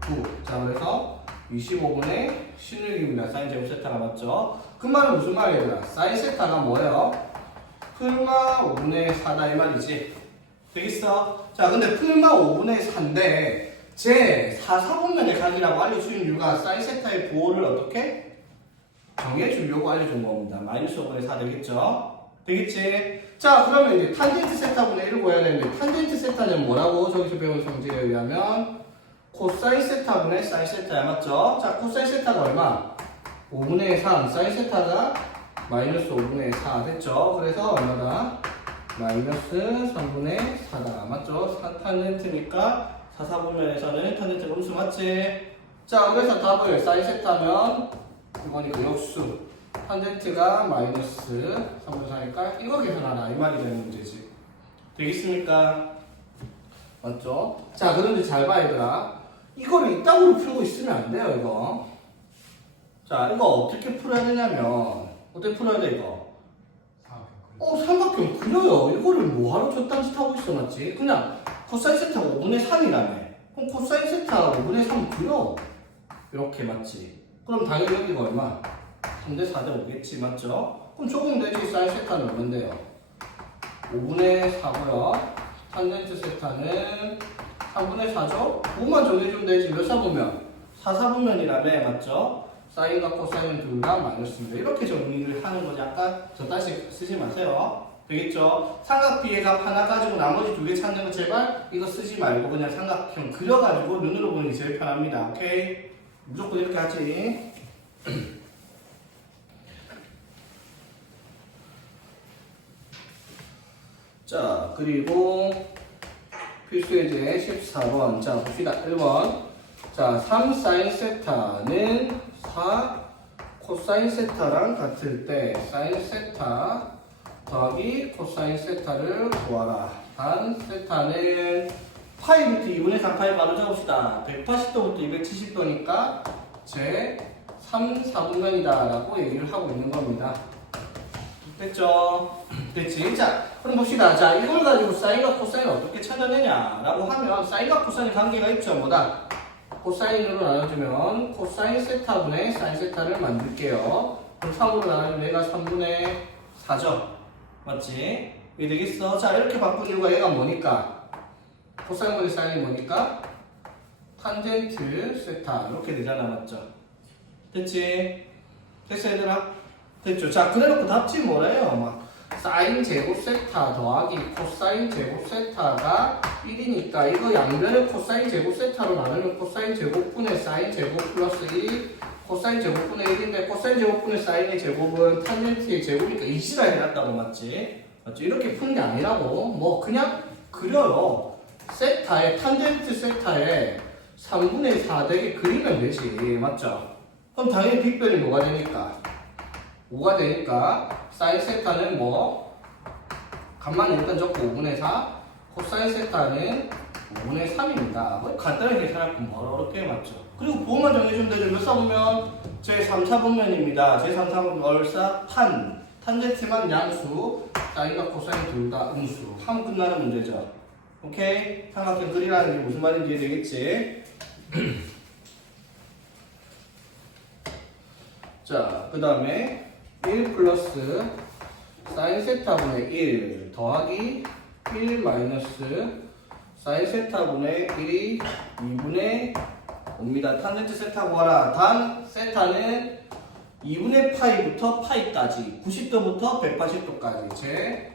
9. 자, 그래서 25분의 16입니다. 사인 제곱 세타가 맞죠? 그 말은 무슨 말이야? 사인 세타가 뭐예요? 풀마 5분의 4다 이 말이지. 되겠어? 자, 근데 풀마 5분의 4인데 제 4사분면의 각이라고 알려주는 이유가 사인 세타의 부호를 어떻게? 정해주려고 알려준 겁니다. 마이너스 5분의 4 되겠죠? 되겠지? 자, 그러면 이제 탄젠트 세타분의 1을 구해야 되는데 탄젠트 세타는 뭐라고 저기서 배운 성질에 의하면 코사인 세타분의 사인 세타야, 맞죠? 자, 코사인 세타가 얼마? 5분의 3, 사인 세타가 마이너스 5분의 4 됐죠? 그래서 얼마다? 마이너스 3분의 4다, 맞죠? 탄젠트니까 4사분면에서는 탄젠트가 음수 맞지? 자, 그래서 답을 사인 세타면 이거니까 역수 탄젠트가 마이너스 3분의 4니까 이거 계산하라 이 말이 되는 문제지. 되겠습니까? 맞죠? 자, 그런데 잘 봐 얘들아. 이거를 이따구로 풀고 있으면 안 돼요 이거. 자, 이거 어떻게 풀어야 되냐면 어떻게 풀어야 돼 이거? 삼각형 그려요. 이거를 뭐하러 저딴 짓 하고 있어, 맞지? 그냥 코사인 세타가 5분의 3이라며. 그럼 코사인 세타 5분의 3 그려. 이렇게 맞지? 그럼 당연히 여기가 얼마? 3대 4대 5겠지, 맞죠? 그럼 적용되지. 사인 세타는 얼마인데요? 5분의 4고요. 탄젠트 세타는 3분의 4죠? 5만 정해주면 되지. 몇 사분면? 4사분면이라며, 맞죠? 사인과 코사인은 둘 다 마이너스입니다. 이렇게 정리를 하는 거지. 아까 저딴식 쓰지 마세요. 되겠죠? 삼각비의 값 하나 가지고 나머지 두 개 찾는 거 제발 이거 쓰지 말고 그냥 삼각형 그려가지고 눈으로 보는 게 제일 편합니다. 오케이? 무조건 이렇게 하지. 자, 그리고 필수예제 14번. 자, 봅시다. 1번. 자, 3 사인 세타는 4 코사인 세타랑 같을 때 사인 세타 더하기 코사인 세타를 구하라. 단 세타는 파이 루트 2분의 3 파이 바로 적읍시다. 180도부터 270도니까 제 3, 4분면이다 라고 얘기를 하고 있는 겁니다. 됐죠? 됐지? 자, 그럼 봅시다. 자, 이걸 가지고 사인과 코사인을 어떻게 찾아내냐 라고 하면 사인과 코사인 관계가 있죠. 뭐다? 코사인으로 나눠주면 코사인 세타분의 사인 세타를 만들게요. 그럼 3으로 나눠주면 얘가 3분의 4죠. 맞지? 왜 되겠어? 자, 이렇게 바꾼 이유가 얘가 뭐니까? 코사인분의 사인이 뭐니까? 탄젠트 세타 이렇게 되잖아. 맞죠? 됐지? 됐어 얘들아? 됐죠? 자, 그래놓고 답지 뭐래요? 막 사인 제곱 세타 더하기 코사인 제곱 세타가 1이니까 이거 양변을 코사인 제곱 세타로 나누면 코사인 제곱분의 사인 제곱 플러스 1 코사인 제곱분의 1인데 코사인 제곱분의 사인의 제곱은 탄젠트의 제곱이니까 이시가 해놨다고. 맞지? 맞죠? 이렇게 푸는 게 아니라고. 뭐 그냥 그려요. 세타에 탄젠트 세타에 3분의 4 되게 그리면 되지. 맞죠? 그럼 당연히 빅변이 뭐가 되니까? 5가 되니까 사인 세타는 뭐 값만 일단 적고 5분의 4 코사인 세타는 5분의 3입니다. 뭐 간단하게 계산하면 뭐 어렵게 맞죠? 그리고 부호만 정해주면 되죠. 몇 사보면 제 3, 4분면입니다. 제 3, 4분면 얼싸 탄젠트만 양수 사인과 코사인 둘 다 음수 하면 끝나는 문제죠. 오케이? 삼각형 그리라는 게 무슨 말인지 이해되겠지? 자, 그 다음에 1 플러스 사인 세타분의 1 더하기 1 마이너스 사인 세타분의 1이 2분의 5입니다. 탄젠트 세타 구하라. 단 세타는 2분의 파이부터 파이까지 90도부터 180도까지 제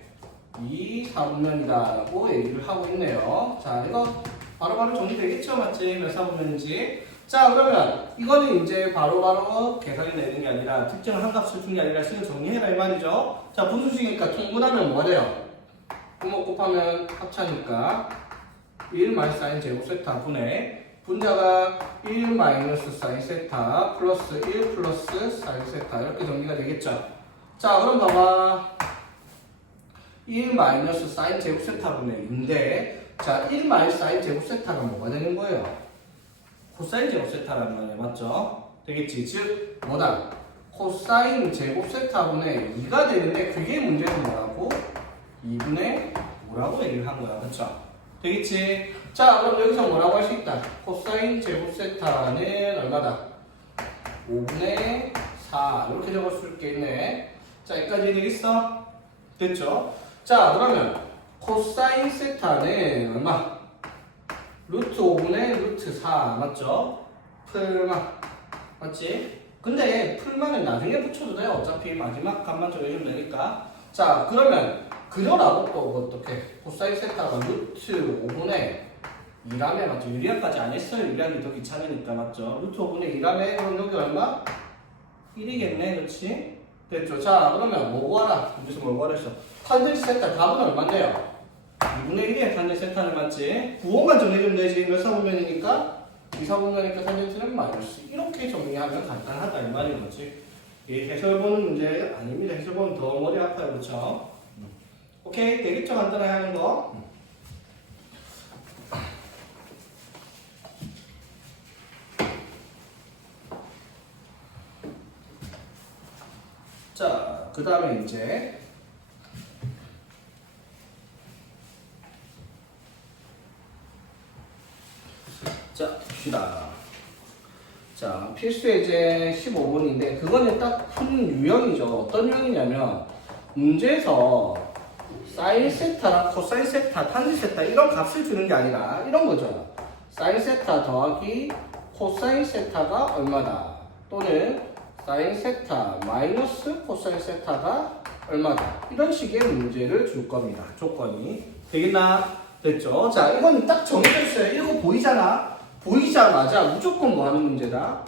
2, 4분면이다 라고 얘기를 하고 있네요. 자, 이거 바로바로 정리되겠죠? 맞지? 몇 4분면인지. 자, 그러면 이거는 이제 바로바로 계산이 되는 게 아니라 특정한 한 값을 준 게 아니라 식을 정리해라 이 말이죠. 자, 분수식이니까 통분하면 뭐가 돼요? 분모 곱하면 합차니까 1 마이너스 사인 제곱 세타 분의 분자가 1 마이너스 사인 세타 플러스 1 플러스 사인 세타 이렇게 정리가 되겠죠. 자, 그럼 봐봐. 1 마이너스 사인 제곱 세타 분의 1인데 자, 1 마이너스 사인 제곱 세타가 뭐가 되는 거예요? 코사인 제곱 세타라는 말이에요. 맞죠? 되겠지? 즉 뭐다? 코사인 제곱 세타분의 2가 되는데 그게 문제는 뭐라고? 2분의 5라고 얘기를 한 거야. 그쵸? 되겠지? 자, 그럼 여기서 뭐라고 할 수 있다? 코사인 제곱 세타는 얼마다? 5분의 4 이렇게 적을 수 있겠네. 자, 여기까지 되겠어? 됐죠? 자, 그러면 코사인 세타는 얼마? 루트 5분의 루트 4 맞죠? 풀마 맞지? 근데 풀마는 나중에 붙여도 돼요. 어차피 마지막 값만 정해주면 되니까. 자, 그러면 그려라고 또 어떻게 코사인 세타가 루트 5분의 2라며 맞죠? 유리화까지 안 했어요. 유리화는 더 귀찮으니까 맞죠? 루트 5분의 2라며 그럼 여기 얼마? 1이겠네. 그렇지? 됐죠? 자, 그러면 뭐 구하라? 여기서 뭘 구하랬어? 탄젠트 세타 답은 얼마인데요? 2분의 1의 탄젠트 세타는 맞지? 구호만 정해주면 되지. 몇 사분면이니까? 2 사분면이니까 탄젠트는 마이너스. 이렇게 정리하면 간단하다 이 말인 거지. 이 해설보는 문제 아닙니다. 해설보는 더 머리 아파요. 그렇죠? 오케이? 되겠죠? 간단하게 하는 거. 자, 그 다음에 이제 자, 봅시다. 자, 필수 예제 15번인데 그거는 딱 푼 유형이죠. 어떤 유형이냐면 문제에서 사인 세타랑 코사인 세타, 탄젠트 세타 이런 값을 주는 게 아니라 이런 거죠. 사인 세타 더하기 코사인 세타가 얼마다. 또는 사인 세타 마이너스 코사인 세타가 얼마다. 이런 식의 문제를 줄 겁니다. 조건이. 되겠나? 됐죠? 자, 이건 딱 정해져 있어요. 이거 보이잖아? 보이자마자 무조건 뭐 하는 문제다?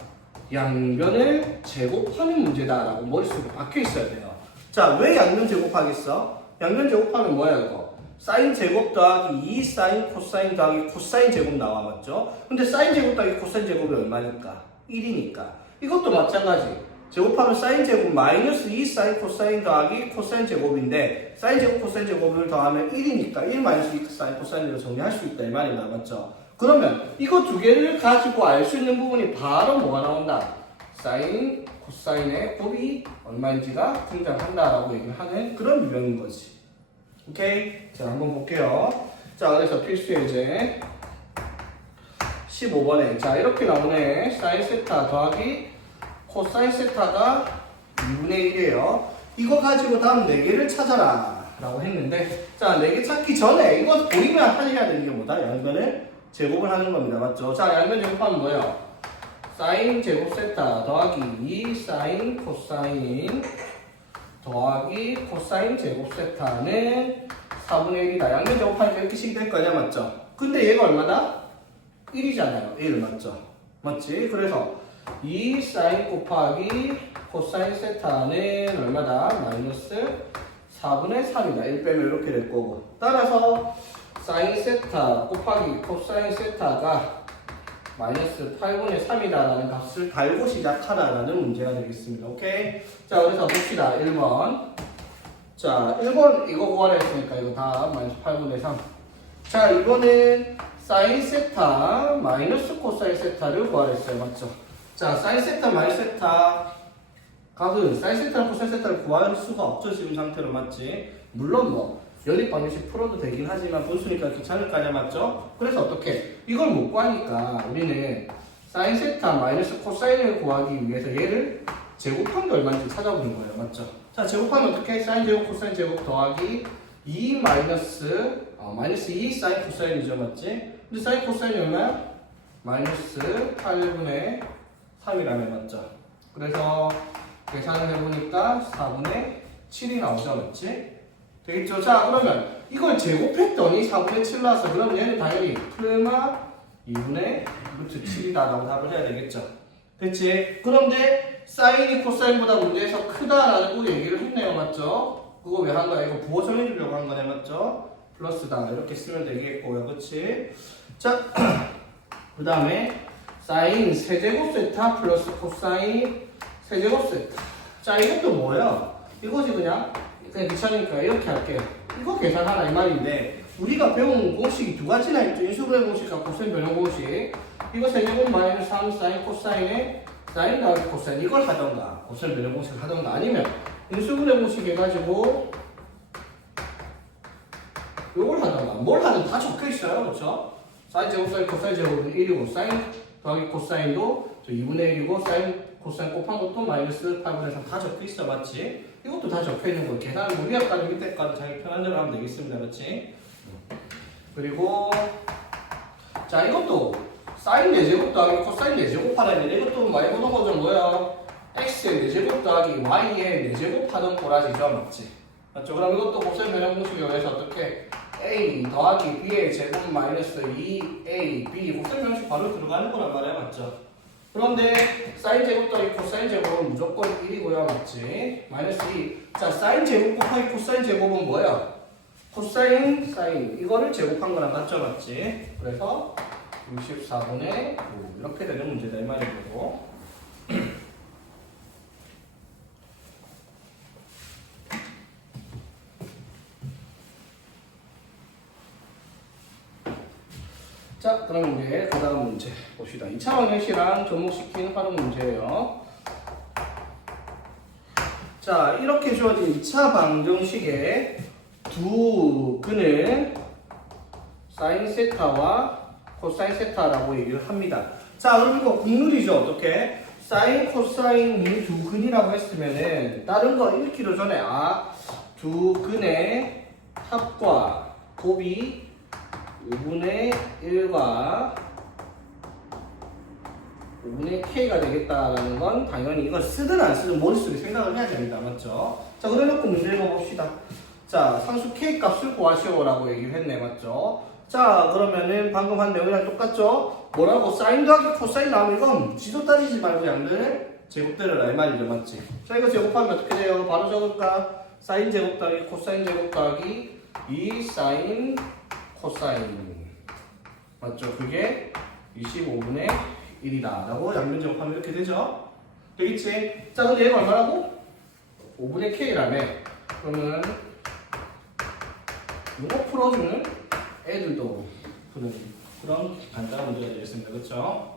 양변을 제곱하는 문제다라고 머릿속에 박혀 있어야 돼요. 자, 왜 양변 제곱하겠어? 양변 제곱하면 뭐야 이거? 사인 제곱 더하기 2 사인 코사인 더하기 코사인 제곱 나와. 맞죠? 근데 사인 제곱 더하기 코사인 제곱이 얼마니까? 1이니까. 이것도 마찬가지. 제곱하면 사인 제곱 마이너스 2 사인 코사인 더하기 코사인 제곱인데 사인 제곱 코사인 제곱을 더하면 1이니까 1 마이너스 2 사인 코사인으로 정리할 수 있다 이 말이나 맞죠? 그러면 이거 두 개를 가지고 알 수 있는 부분이 바로 뭐가 나온다? 사인 코사인의 곱이 얼마인지가 등장한다라고 얘기하는 그런 유형인 거지. 오케이? 자 한번 볼게요. 자 그래서 필수 예제 15번에 자 이렇게 나오네. 사인 세타 더하기 코사인 세타가 2분의 1이에요. 이거 가지고 다음 4개를 찾아라 라고 했는데 자 4개 찾기 전에 이거 보이면 해야 되는 게 뭐다? 양변을 제곱을 하는 겁니다. 맞죠? 자 양변 제곱하면 뭐예요? 사인 제곱 세타 더하기 2 사인 코사인 더하기 코사인 제곱 세타는 4분의 1이다. 양변 제곱하니까 이렇게씩 될 거냐 맞죠? 근데 얘가 얼마다? 1이잖아요. 1 맞죠? 맞지? 그래서 2 사인 곱하기 코사인 세타는 얼마다? 마이너스 4분의 3이다. 1 빼면 이렇게 될 거고. 따라서 사인 세타 곱하기 코사인 세타가 마이너스 8분의 3이다라는 값을 달고 시작하라라는 문제가 되겠습니다. 오케이? 자, 그래서 봅시다. 1번. 자, 1번 이거 구하라 했으니까 이거 다 마이너스 8분의 3. 자, 이거는 사인 세타 마이너스 코사인 세타를 구하라 했어요. 맞죠? 자, 사인 세타 마이너스 세타 값은 사인 세타랑 코사인 세타를 구할 수가 없죠. 지금 상태로 맞지? 물론 뭐 연립 방정식 풀어도 되긴 하지만 분수니까 귀찮을 거 아니야 맞죠? 그래서 어떻게? 이걸 못 구하니까 우리는 사인 세타 마이너스 코사인을 구하기 위해서 얘를 제곱한 게 얼마인지 찾아보는 거예요. 맞죠? 자, 제곱하면 어떻게? 사인 제곱 코사인 제곱 더하기 2 마이너스 2 사인 코사인이죠. 맞지? 근데 사인 코사인이 얼마야? 마이너스 8분의 3이라면 맞죠? 그래서 계산을 해보니까 4분의 7이 나오죠. 맞지? 되겠죠? 자, 그러면 이걸 제곱했더니 4분의 7 나왔어. 그럼 얘는 당연히 플마 2분의 루트 7이다 라고 답을 해야 되겠죠? 됐지? 그런데 사인이 코사인보다 문제에서 크다라는 거 얘기를 했네요. 맞죠? 그거 왜 한 거야? 이거 부호 정해주려고 한 거네. 맞죠? 플러스다. 이렇게 쓰면 되겠고요. 그치? 자, 그 다음에 사인 세제곱 세타 플러스 코사인 세제곱 세타. 자, 이것도 뭐예요? 이거지 그냥 귀찮으니까 이렇게 할게요. 이거 계산하라 이 말인데 우리가 배운 공식이 두 가지나 있죠. 인수분해 공식과 코사인 변형 공식. 이거 세제곱 마이너스 3 사인 코사인에 사인 더하기 코사인 이걸 하던가 코사인 변형 공식을 하던가 아니면 인수분해 공식 해가지고 이걸 하던가 뭘 하든 다 적혀 있어요. 그렇죠? 사인 제곱 사인 코사인 제곱은 1이고 사인 더하기 코사인도 2분의 1이고 사인 코사인 곱한 것도 마이너스 8분의 3 다 적혀 있어. 맞지? 이것도 다 적혀 있는 거예요. 계산은 우리 앞까지 밑에까지 자기 편한 대로 하면 되겠습니다. 그렇지? 그리고 자 이것도 사인 4제곱 더하기 코사인 4제곱 하라 했는데 이것도 많이 보던 거죠. 뭐야? x의 4제곱 더하기 y의 4제곱 하던 꼬라지죠. 맞지? 맞죠? 그럼 이것도 곱셈 변형 공식에 의해서 어떻게 a 더하기 b의 제곱 마이너스 2a b 곱셈 변형식 바로 들어가는 거란 말이야. 맞죠? 그런데 사인 제곱 더하기 코사인 제곱은 무조건 1이고요. 맞지? 마이너스 2. 자, 사인 제곱 곱하기 코사인 제곱은 뭐야? 코사인, 사인. 이거를 제곱한 거랑 같죠? 맞지? 그래서 64분의 5. 이렇게 되는 문제다. 이 말이고. 자, 그럼 이제 그 다음 문제 봅시다. 2차 방정식이랑 접목시킨 활용 문제예요. 자, 이렇게 주어진 2차 방정식의 두 근을 사인 세타와 코사인 세타라고 얘기를 합니다. 자, 그럼 이거 국룰이죠. 어떻게? 사인, 코사인이 두 근이라고 했으면은 다른 거 읽기로 전에 두 근의 합과 곱이 5분의 1과 5분의 k가 되겠다라는 건 당연히 이걸 쓰든 안 쓰든 머릿속에 생각을 해야 됩니다. 맞죠? 자, 그래놓고 문제 읽어봅시다. 자, 상수 k 값을 구하시오라고 얘기를 했네. 맞죠? 자, 그러면은 방금 한 내용이랑 똑같죠? 뭐라고? 사인 더하기 코사인 나오면 이건 지도 따지지 말고 양변을 제곱대를 이 말이죠. 맞지? 자, 이거 제곱하면 어떻게 돼요? 바로 적을까? 사인 제곱 더하기 코사인 제곱 더하기 2 사인 코사인 맞죠? 그게 25분의 1이다 라고 양변 제곱하면 이렇게 되죠? 되겠지? 자, 근데 얘가 얼마라고? 5분의 K라며. 그러면 이거 풀어주는 애들도 그런 간단한 문제가 되겠습니다. 그렇죠?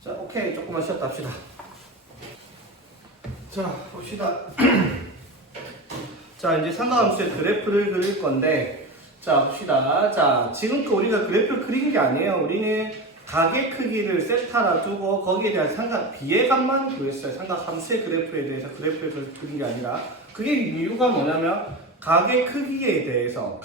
자, 오케이. 조금만 쉬었다 합시다. 자, 봅시다. 자, 이제 삼각함수의 그래프를 그릴 건데, 자, 봅시다. 자, 지금껏 우리가 그래프를 그린 게 아니에요. 우리는 가계 크기를 세타라 두고 거기에 대한 삼각 비례값만 구했어요. 삼각함수의 그래프에 대해서 그래프를 그린 게 아니라. 그게 이유가 뭐냐면, 가계 크기에 대해서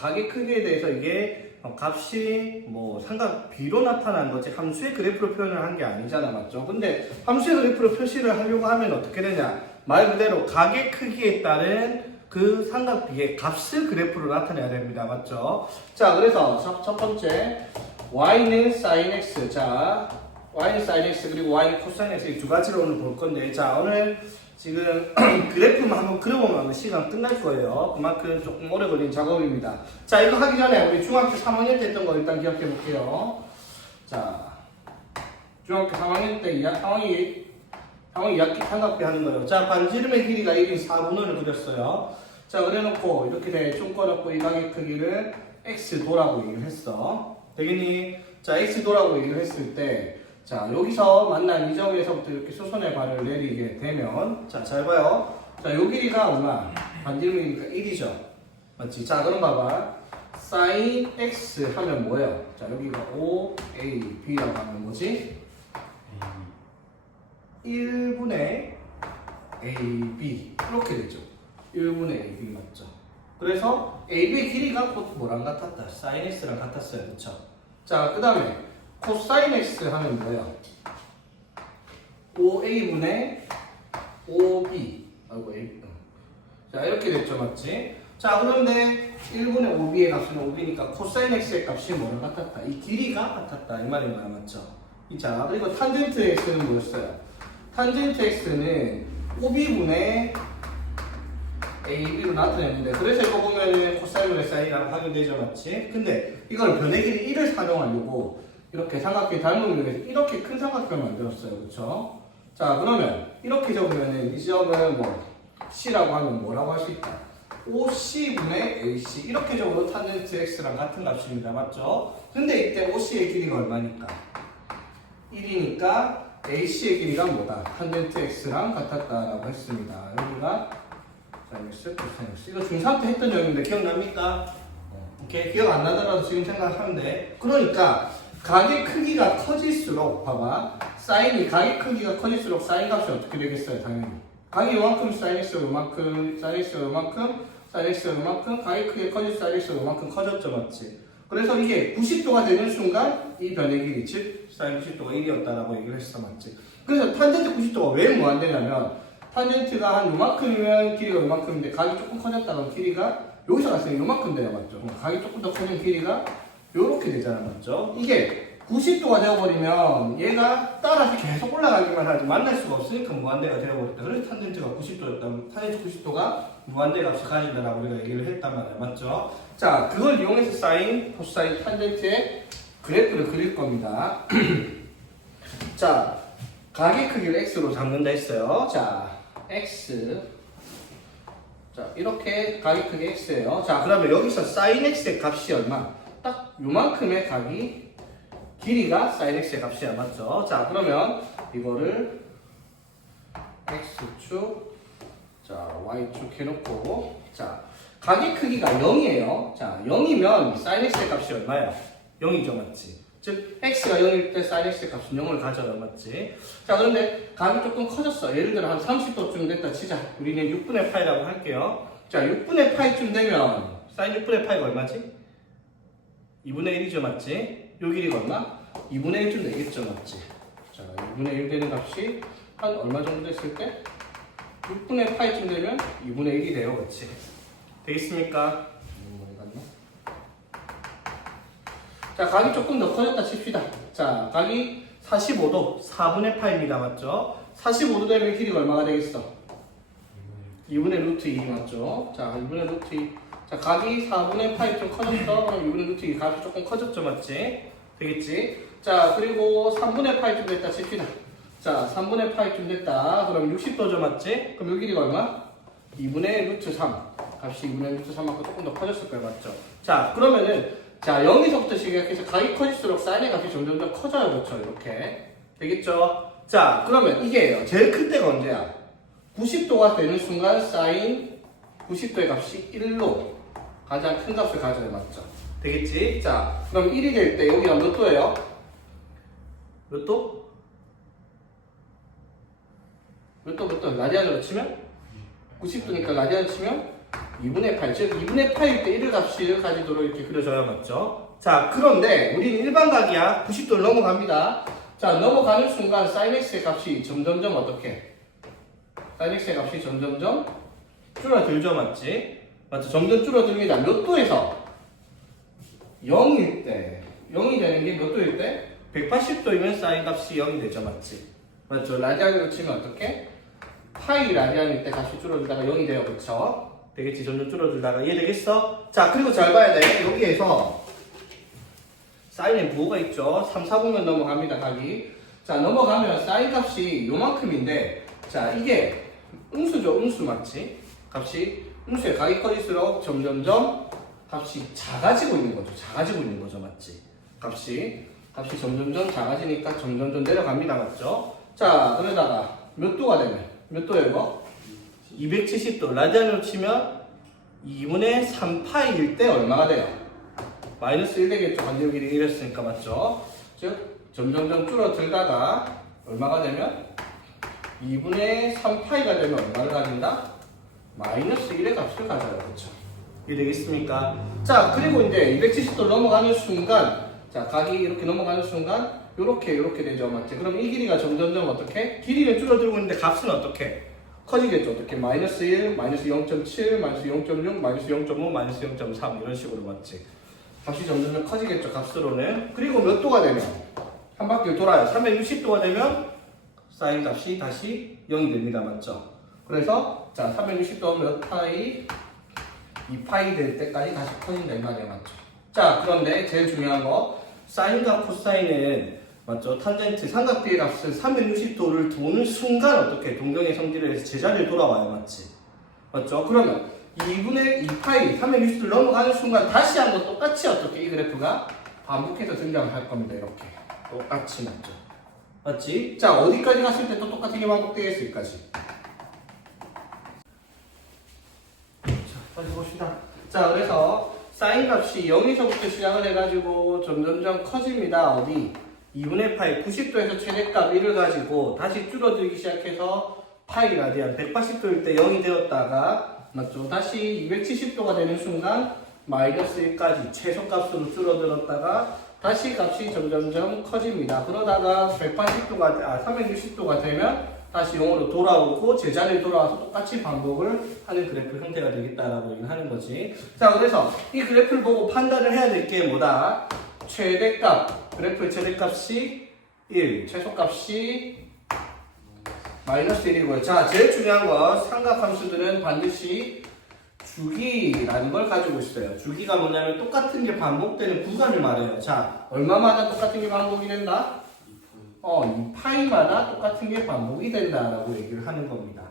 이게 값이 뭐 삼각 비로 나타난 거지 함수의 그래프로 표현을 한 게 아니잖아, 맞죠? 근데 함수의 그래프로 표시를 하려고 하면 어떻게 되냐? 말 그대로 가계 크기에 따른 그 삼각 비의 값을 그래프로 나타내야 됩니다, 맞죠? 자, 그래서 첫 번째 y는 sin x, 자, y는 sin x 그리고 y는 cos x 이 두 가지를 오늘 볼 건데, 자, 오늘 지금 그래프만 한번 그려보면 시간 끝날 거예요. 그만큼 조금 오래 걸린 작업입니다. 자, 이거 하기 전에 우리 중학교 3학년 때 했던 거 일단 기억해 볼게요. 자, 중학교 3학년 때 상황이 2학기 삼각비 하는 거예요. 자, 반지름의 길이가 1인 4분원을 그렸어요. 자, 그래놓고 이렇게 대충 꺼놓고 이 가게 크기를 x도라고 얘기를 했어. 되겠니? 자, x도라고 얘기를 했을 때, 자, 여기서 만난 이 점에서부터 이렇게 수선의 발을 내리게 되면, 자, 잘 봐요. 자, 요 길이가 얼마? 반지름의 길이가 1이죠. 맞지? 자, 그럼 봐봐. sin x 하면 뭐예요? 자, 여기가 OAB라고 하면 뭐지? 1분의 AB. 이렇게 되죠. 1분의 AB 맞죠? 그래서 AB의 길이가 곧 뭐랑 같았다? sin x랑 같았어요. 그쵸? 자, 그 다음에 cosine x 하면 뭐예요? OA분의 OB. 아이고, AB. 자, 이렇게 됐죠. 맞지? 자, 그런데 1분의 5b의 값은 5b니까 cosine x의 값이 뭐랑 같았다? 이 길이가 같았다. 이 말인 거야. 맞죠? 자, 그리고 탄젠트 x는 뭐였어요? 탄젠트 x는 OB분의 AB로 나타냈는데, 그래서 이거 보면은 코사인분의 사인이라고 하면 되죠, 맞지? 근데 이걸 변의 길이 1을 사용하려고 이렇게 삼각형 닮음을 위해서 이렇게 큰 삼각형을 만들었어요, 그렇죠? 자, 그러면 이렇게 적으면은 이 점은 뭐 C라고 하면 뭐라고 할 수 있다? OC분의 AC 이렇게 적어도 탄젠트 X랑 같은 값입니다, 맞죠? 근데 이때 OC의 길이가 얼마니까? 1이니까 AC의 길이가 뭐다? 탄젠트 X랑 같았다라고 했습니다. 여기가 사인X, 코사인X. 이거 중3 때 했던 내용인데 기억납니까? 오케이, 기억 안 나더라도 지금 생각하면 돼. 그러니까 가계 크기가 커질수록 봐봐, 사인이 가계 크기가 커질수록 사인 값이 어떻게 되겠어요? 당연히 가계 요만큼 사인X가 요만큼, 사인X가 요만큼, 사인X가 요만큼, 가계 크기가 커질 사인X가 요만큼 커졌죠, 맞지? 그래서 이게 90도가 되는 순간 이 변의 길이, 즉 사인 90도가 1이었다라고 얘기를 했어, 맞지? 그래서 탄젠트 90도가 왜 무한대냐면 탄젠트가 한 요만큼이면 길이가 요만큼인데 각이 조금 커졌다면 길이가 여기서 갔으면 요만큼 돼요, 맞죠? 각이 조금 더 커진 길이가 요렇게 되잖아, 맞죠? 이게 90도가 되어버리면 얘가 따라서 계속 올라가기만 하지 만날 수가 없으니까 무한대가 되어버렸다. 그래서 탄젠트가 90도였다면 탄젠트 90도가 무한대 값을 가진다라고 우리가 얘기를 했단 말이야, 맞죠? 자, 그걸 이용해서 사인, 코사인, 탄젠트의 그래프를 그릴 겁니다. 자, 가계 크기를 x로 잡는다 했어요. 자, x. 자, 이렇게 가계 크기 x예요. 자, 그러면 여기서 sin x의 값이 얼마? 딱 요만큼의 각이 길이가 sin x의 값이야, 맞죠? 자, 그러면 이거를 x축, 자, y축 해놓고, 자, 가계 크기가 0이에요. 자, 0이면 sin x의 값이 얼마야? 0이죠, 맞지? 즉 x가 0일 때 sin x의 값은 0을 가져요, 맞지? 자, 그런데 각이 조금 커졌어. 예를 들어 한 30도쯤 됐다 치자. 우리는 6분의 파이라고 할게요. 자, 6분의 파이쯤 되면 sin 6분의 파이가 얼마지? 2분의 1이죠, 맞지? 요 길이가 얼마? 2분의 1쯤 되겠죠, 맞지? 자, 2분의 1 되는 값이 한 얼마 정도 됐을 때? 6분의 파이쯤 되면 2분의 1이 돼요, 그렇지? 되겠습니까? 자, 각이 조금 더 커졌다 칩시다. 자, 각이 45도, 4분의 파입니다, 맞죠? 45도 되면 길이가 얼마가 되겠어? 2분의 루트 2 맞죠? 자, 2분의 루트 2. 자, 자, 각이 4분의 파이 좀 커졌어. 그럼 2분의 루트 2 값이 조금 커졌죠, 맞지? 되겠지? 자, 그리고 3분의 파이쯤 됐다 칩시다. 자, 3분의 파이쯤 됐다. 그럼 60도죠, 맞지? 그럼 요 길이가 얼마? 2분의 루트 3. 값이 2분의 루트 3만큼 조금 더 커졌을 거예요, 맞죠? 자, 그러면은, 자, 0에서부터 시작해서 각이 커질수록 사인의 값이 점점 더 커져요, 그렇죠? 이렇게. 되겠죠? 자, 그러면 이게요. 제일 클 때가 언제야? 90도가 되는 순간 사인 90도의 값이 1로 가장 큰 값을 가져요, 맞죠? 되겠지? 자, 그럼 1이 될 때 여기가 몇 도예요? 몇 도? 몇 도? 라디안으로 치면? 90도니까 라디안 치면 2분의 8. 즉 2분의 8일 때 1의 값을 가지도록 이렇게 그려줘야 맞죠? 자, 그런데 우리는 일반각이야. 90도를 넘어갑니다. 자, 넘어가는 순간 sin x의 값이 점점점 어떻게? sin x의 값이 점점점 줄어들죠, 맞지? 맞죠? 점점 줄어듭니다. 몇 도에서? 0일 때. 0이 되는 게 몇 도일 때? 180도이면 sin 값이 0이 되죠, 맞지? 맞죠? 라디안으로 치면 어떻게? 파이 라디안일 때 값이 줄어들다가 0이 돼요, 그쵸? 되겠지? 점점 줄어들다가 이해되겠어? 자, 그리고 잘 봐야 돼. 여기에서 사인에 부호가 있죠. 3, 4분면 넘어갑니다, 각이. 자, 넘어가면 사인 값이 요만큼인데, 자, 이게 음수죠, 음수 맞지? 값이 음수의 각이 커질수록 점점점 값이 작아지고 있는 거죠, 맞지? 값이 점점점 작아지니까 점점점 내려갑니다, 맞죠? 자, 그러다가 몇 도가 되면, 몇 도예요, 이거? 270도. 라디안으로 치면 2분의 3파이일 때 얼마가 돼요? 마이너스 1 되겠죠. 반대로 길이 이랬으니까 맞죠? 즉 점점점 줄어들다가 얼마가 되면 2분의 3파이가 되면 얼마를 가진다? 마이너스 1의 값을 가져요. 그렇죠? 이해되겠습니까? 자, 그리고 이제 270도 넘어가는 순간, 자, 각이 이렇게 넘어가는 순간 요렇게 되죠. 맞지? 그럼 이 길이가 점점점 어떻게? 길이는 줄어들고 있는데 값은 어떻게? 커지겠죠. 어떻게? 마이너스 1, 마이너스 0.7, 마이너스 0.6, 마이너스 0.5, 마이너스 0.3 이런 식으로 맞지? 값이 점점 커지겠죠, 값으로는. 그리고 몇 도가 되면? 한 바퀴 돌아요. 360도가 되면 사인 값이 다시 0이 됩니다. 맞죠? 그래서 자, 360도 몇 파이? 2파이 될 때까지 다시 커진다 이 말이에요. 맞죠? 자, 그런데 제일 중요한 거 사인과 코사인은 맞죠? 탄젠트 삼각비의 값은 360도를 도는 순간 어떻게 동경의 성질을 해서 제자리로 돌아와요. 맞지? 맞죠? 그러면 2분의 2파이 360도를 넘어가는 순간 다시 한번 똑같이 어떻게 이 그래프가 반복해서 등장할 겁니다. 이렇게 똑같이 맞죠? 맞지? 자, 어디까지 갔을 때 또 똑같은 게 반복되겠어? 여기까지. 자, 다시 봅시다. 자, 그래서 사인 값이 0에서부터 시작을 해가지고 점점점 커집니다. 어디? 2분의 파이 90도에서 최대값 1을 가지고 다시 줄어들기 시작해서 파이 라디안 180도일 때 0이 되었다가 맞죠? 다시 270도가 되는 순간 마이너스 1까지 최소값으로 줄어들었다가 다시 값이 점점점 커집니다. 그러다가 360도가 되면 다시 0으로 돌아오고 제자리에 돌아와서 똑같이 반복을 하는 그래프 형태가 되겠다라고 얘기를 하는 거지. 자, 그래서 이 그래프를 보고 판단을 해야 될 게 뭐다? 최대값, 그래프의 최대값이 1, 최소값이 마이너스 1이고요. 자, 제일 중요한 거 삼각함수들은 반드시 주기라는 걸 가지고 있어요. 주기가 뭐냐면 똑같은 게 반복되는 구간을 말해요. 자, 얼마마다 똑같은 게 반복이 된다? 2파이마다 똑같은 게 반복이 된다라고 얘기를 하는 겁니다.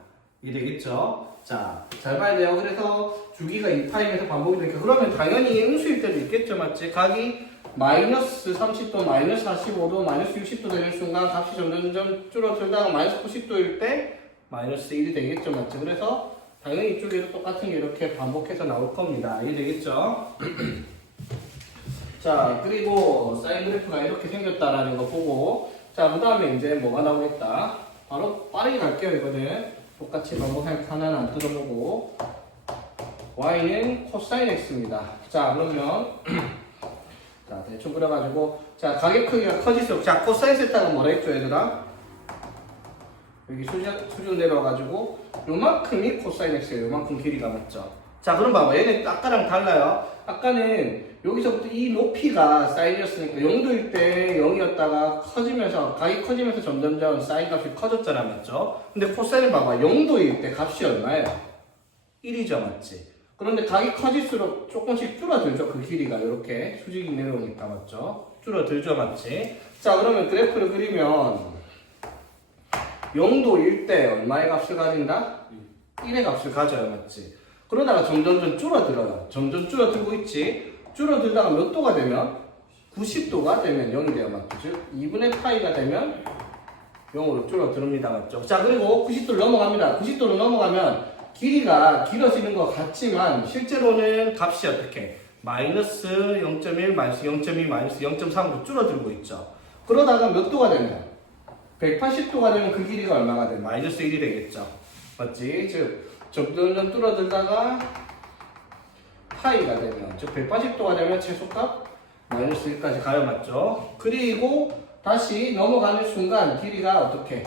이해되겠죠? 자, 잘 봐야 돼요. 그래서 주기가 2파이에서 반복이 되니까 그러면 당연히 음수일 때도 있겠죠, 맞지? 각이 마이너스 30도, 마이너스 45도, 마이너스 60도 되는 순간 값이 점점 줄어들다가 마이너스 90도일 때 마이너스 1이 되겠죠, 맞죠? 그래서 당연히 이쪽에도 똑같은 게 이렇게 반복해서 나올 겁니다. 이해되겠죠? 자, 그리고 사인 그래프가 이렇게 생겼다라는 거 보고 자, 그 다음에 이제 뭐가 나오겠다. 바로 빠르게 갈게요, 이거는. 똑같이 반복할 하나는 안 뜯어보고 y는 코사인 x입니다. 자, 그러면 자, 대충 그려가지고 자, 가격 크기가 커질수록 자, 코사인 세타가 뭐라 했죠, 얘들아? 여기 수준 내려와가지고 요만큼이 코사인 x예요. 요만큼 길이가 맞죠? 자, 그럼 봐봐. 얘는 아까랑 달라요. 아까는 여기서부터 이 높이가 사인이었으니까 0도일 때 0이었다가 커지면서 각이 커지면서 점점점 사인 값이 커졌잖아, 맞죠? 근데 코사인을 봐봐. 0도일 때 값이 얼마예요? 1이죠, 맞지? 그런데 각이 커질수록 조금씩 줄어들죠. 그 길이가 이렇게 수직이 내려오니까 맞죠? 줄어들죠, 맞지? 자, 그러면 그래프를 그리면 0도일 때 얼마의 값을 가진다? 1의 값을 가져요, 맞지? 그러다가 점점 줄어들어요. 점점 줄어들고 있지? 줄어들다가 몇 도가 되면? 90도가 되면 0이 돼요, 맞죠? 즉 2분의 파이가 되면 0으로 줄어듭니다, 맞죠? 자, 그리고 90도를 넘어갑니다. 90도를 넘어가면 길이가 길어지는 것 같지만 실제로는 값이 어떻게? 마이너스 0.1, 마이너스 0.2, 마이너스 0.3으로 줄어들고 있죠. 그러다가 몇 도가 되면? 180도가 되면 그 길이가 얼마가 돼? 마이너스 1이 되겠죠. 맞지? 즉 점점 줄어들다가 파이가 되면, 즉 180도가 되면 최소값 마이너스 1까지 가요, 맞죠? 그리고 다시 넘어가는 순간 길이가 어떻게?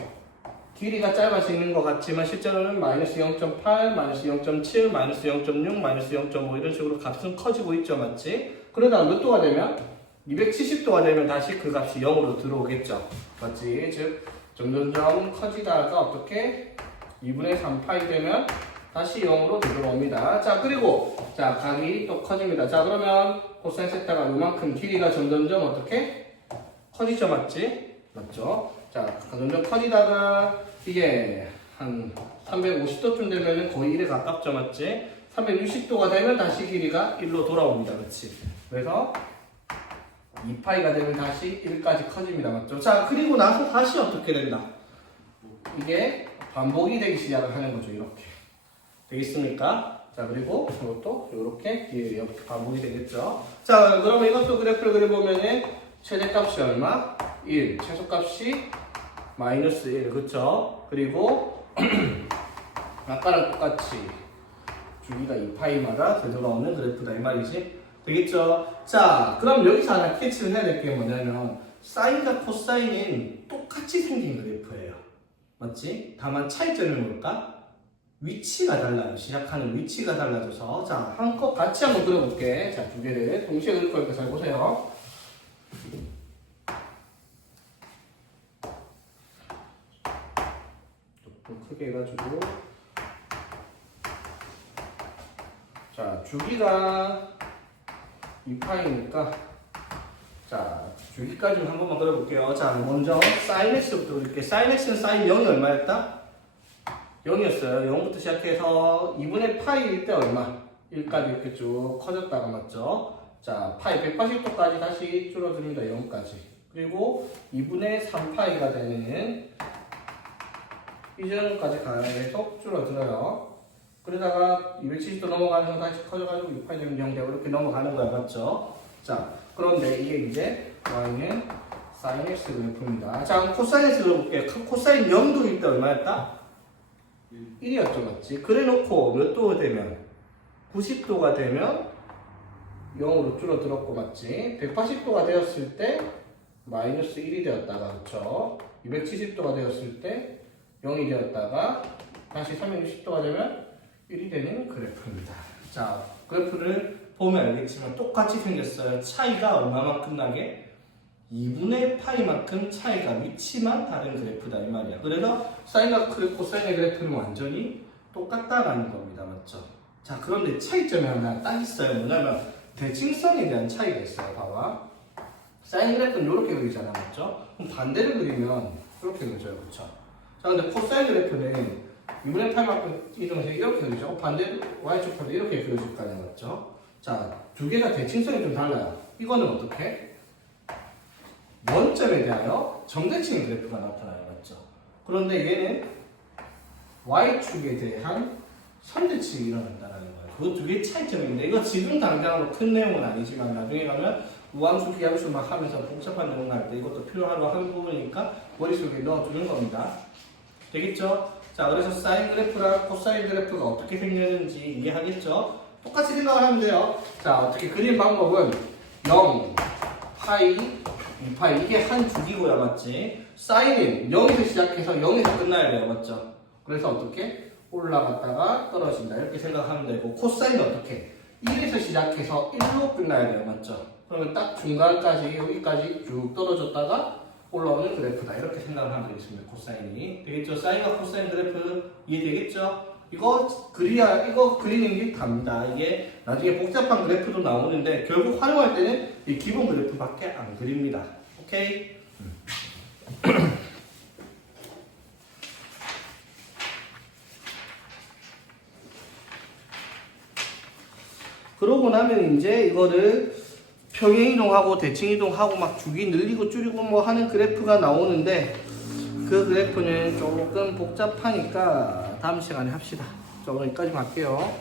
길이가 짧아지는 것 같지만 실제로는 마이너스 0.8, 마이너스 0.7, 마이너스 0.6, 마이너스 0.5 이런 식으로 값은 커지고 있죠, 맞지? 그러다가 몇 도가 되면? 270도가 되면 다시 그 값이 0으로 들어오겠죠, 맞지? 즉 점점점 커지다가 어떻게? 2분의 3파이 되면 다시 0으로 들어옵니다. 자, 그리고 자 각이 또 커집니다. 자, 그러면 코사인 세타가 요만큼 길이가 점점점 어떻게? 커지죠, 맞지? 맞죠? 자, 점점 커지다가 이게 한 350도쯤 되면 거의 1에 가깝죠, 맞지? 360도가 되면 다시 길이가 1로 돌아옵니다, 그렇지? 그래서 2파이가 되면 다시 1까지 커집니다, 맞죠? 자, 그리고 나서 다시 어떻게 된다? 이게 반복이 되기 시작을 하는 거죠, 이렇게. 되겠습니까? 자, 그리고 이것도 이렇게 이렇게 반복이 되겠죠. 자, 그러면 이것도 그래프를 그려보면은 최대값이 얼마? 1, 최소값이 마이너스 1, 그쵸? 그리고 아까랑 똑같이 주기가 2파이마다 되돌아오는 그래프다 이 말이지. 되겠죠? 자, 그럼 여기서 하나 캐치를 해야 될 게 뭐냐면 사인과 코사인은 똑같이 생긴 그래프예요. 맞지? 다만 차이점이 뭘까? 위치가 달라요. 시작하는 위치가 달라져서. 자, 한껏 같이 한번 그려볼게. 자, 두 개를 동시에 그릴 거니까 잘 보세요. 좀 크게 해가지고. 자, 주기가 2파이니까. 자, 주기까지는 한 번만 그려볼게요. 자, 먼저 사인 x부터 그릴게요. 사인 x는 사인 0이 얼마였다? 0이었어요. 0부터 시작해서 2분의 파이일 때 얼마? 1까지 이렇게 쭉 커졌다가 맞죠? 자, 파이 180도까지 다시 줄어듭니다. 0까지. 그리고 2분의 3파이가 되는 이전까지 계속 줄어들어요. 그러다가 270도 넘어가면서 다시 커져가지고 6파이 되면 0 되고 이렇게 넘어가는 거야. 맞죠? 자, 그런데 이게 이제 y는 sin x 그래프입니다. 자, 그럼 코사인 x 그려볼게요. 코사인 0도일 때 얼마였다? 1이었죠, 맞지? 그래 놓고 몇 도가 되면? 90도가 되면 0으로 줄어들었고, 맞지? 180도가 되었을 때 마이너스 1이 되었다가, 그쵸? 270도가 되었을 때 0이 되었다가 다시 360도가 되면 1이 되는 그래프입니다. 자, 그래프를 보면 알겠지만 똑같이 생겼어요. 차이가 얼마만큼 나게? 2분의 파이만큼 차이가 위치만 다른 그래프다 이 말이야. 그래서 사인과 코사인의 그래프는 완전히 똑같다라는 겁니다. 맞죠? 자, 그런데 차이점이 하나 딱 있어요. 뭐냐면 대칭성에 대한 차이가 있어요. 봐봐. 사인 그래프는 이렇게 그리잖아. 맞죠? 그럼 반대를 그리면 이렇게 그려져요. 그쵸? 자, 근데 코사인 그래프는 2분의 파이만큼 이동해서 이렇게 그리죠. 반대로 y축표도 이렇게 그려질 거 아니야. 맞죠? 자, 두 개가 대칭성이 좀 달라요. 이거는 어떻게? 원점에 대하여 정대칭 그래프가 나타나요. 맞죠? 그런데 얘는 y축에 대한 선대칭이 일어난다는 거예요. 그 두 개의 차이점인데 이거 지금 당장으로 큰 내용은 아니지만 나중에 가면 우함수, 기함수 막 하면서 복잡한 내용 할 때 이것도 필요하고 하는 부분이니까 머릿속에 넣어두는 겁니다. 되겠죠? 자, 그래서 사인 그래프랑 코사인 그래프가 어떻게 생겼는지 이해하겠죠? 똑같이 생각을 하면 돼요. 자, 어떻게 그린 방법은 0, 파이, 2파이 이게 한 주기고요, 맞지? 사인은 0에서 시작해서 0에서 끝나야 돼요, 맞죠? 그래서 어떻게? 올라갔다가 떨어진다 이렇게 생각하면 되고 코사인은 어떻게? 1에서 시작해서 1로 끝나야 돼요, 맞죠? 그러면 딱 중간까지 여기까지 쭉 떨어졌다가 올라오는 그래프다 이렇게 생각을 하면 되겠습니다. 코사인이 되겠죠? 사인과 코사인 그래프 이해되겠죠? 이거 그려야, 이거 그리는 게 답니다. 이게 나중에 복잡한 그래프도 나오는데 결국 활용할 때는 이 기본 그래프밖에 안 그립니다. 오케이? 그러고 나면 이제 이거를 평행 이동하고 대칭 이동하고 막 주기 늘리고 줄이고 뭐 하는 그래프가 나오는데 그 그래프는 조금 복잡하니까 다음 시간에 합시다. 자, 오늘 여기까지 할게요.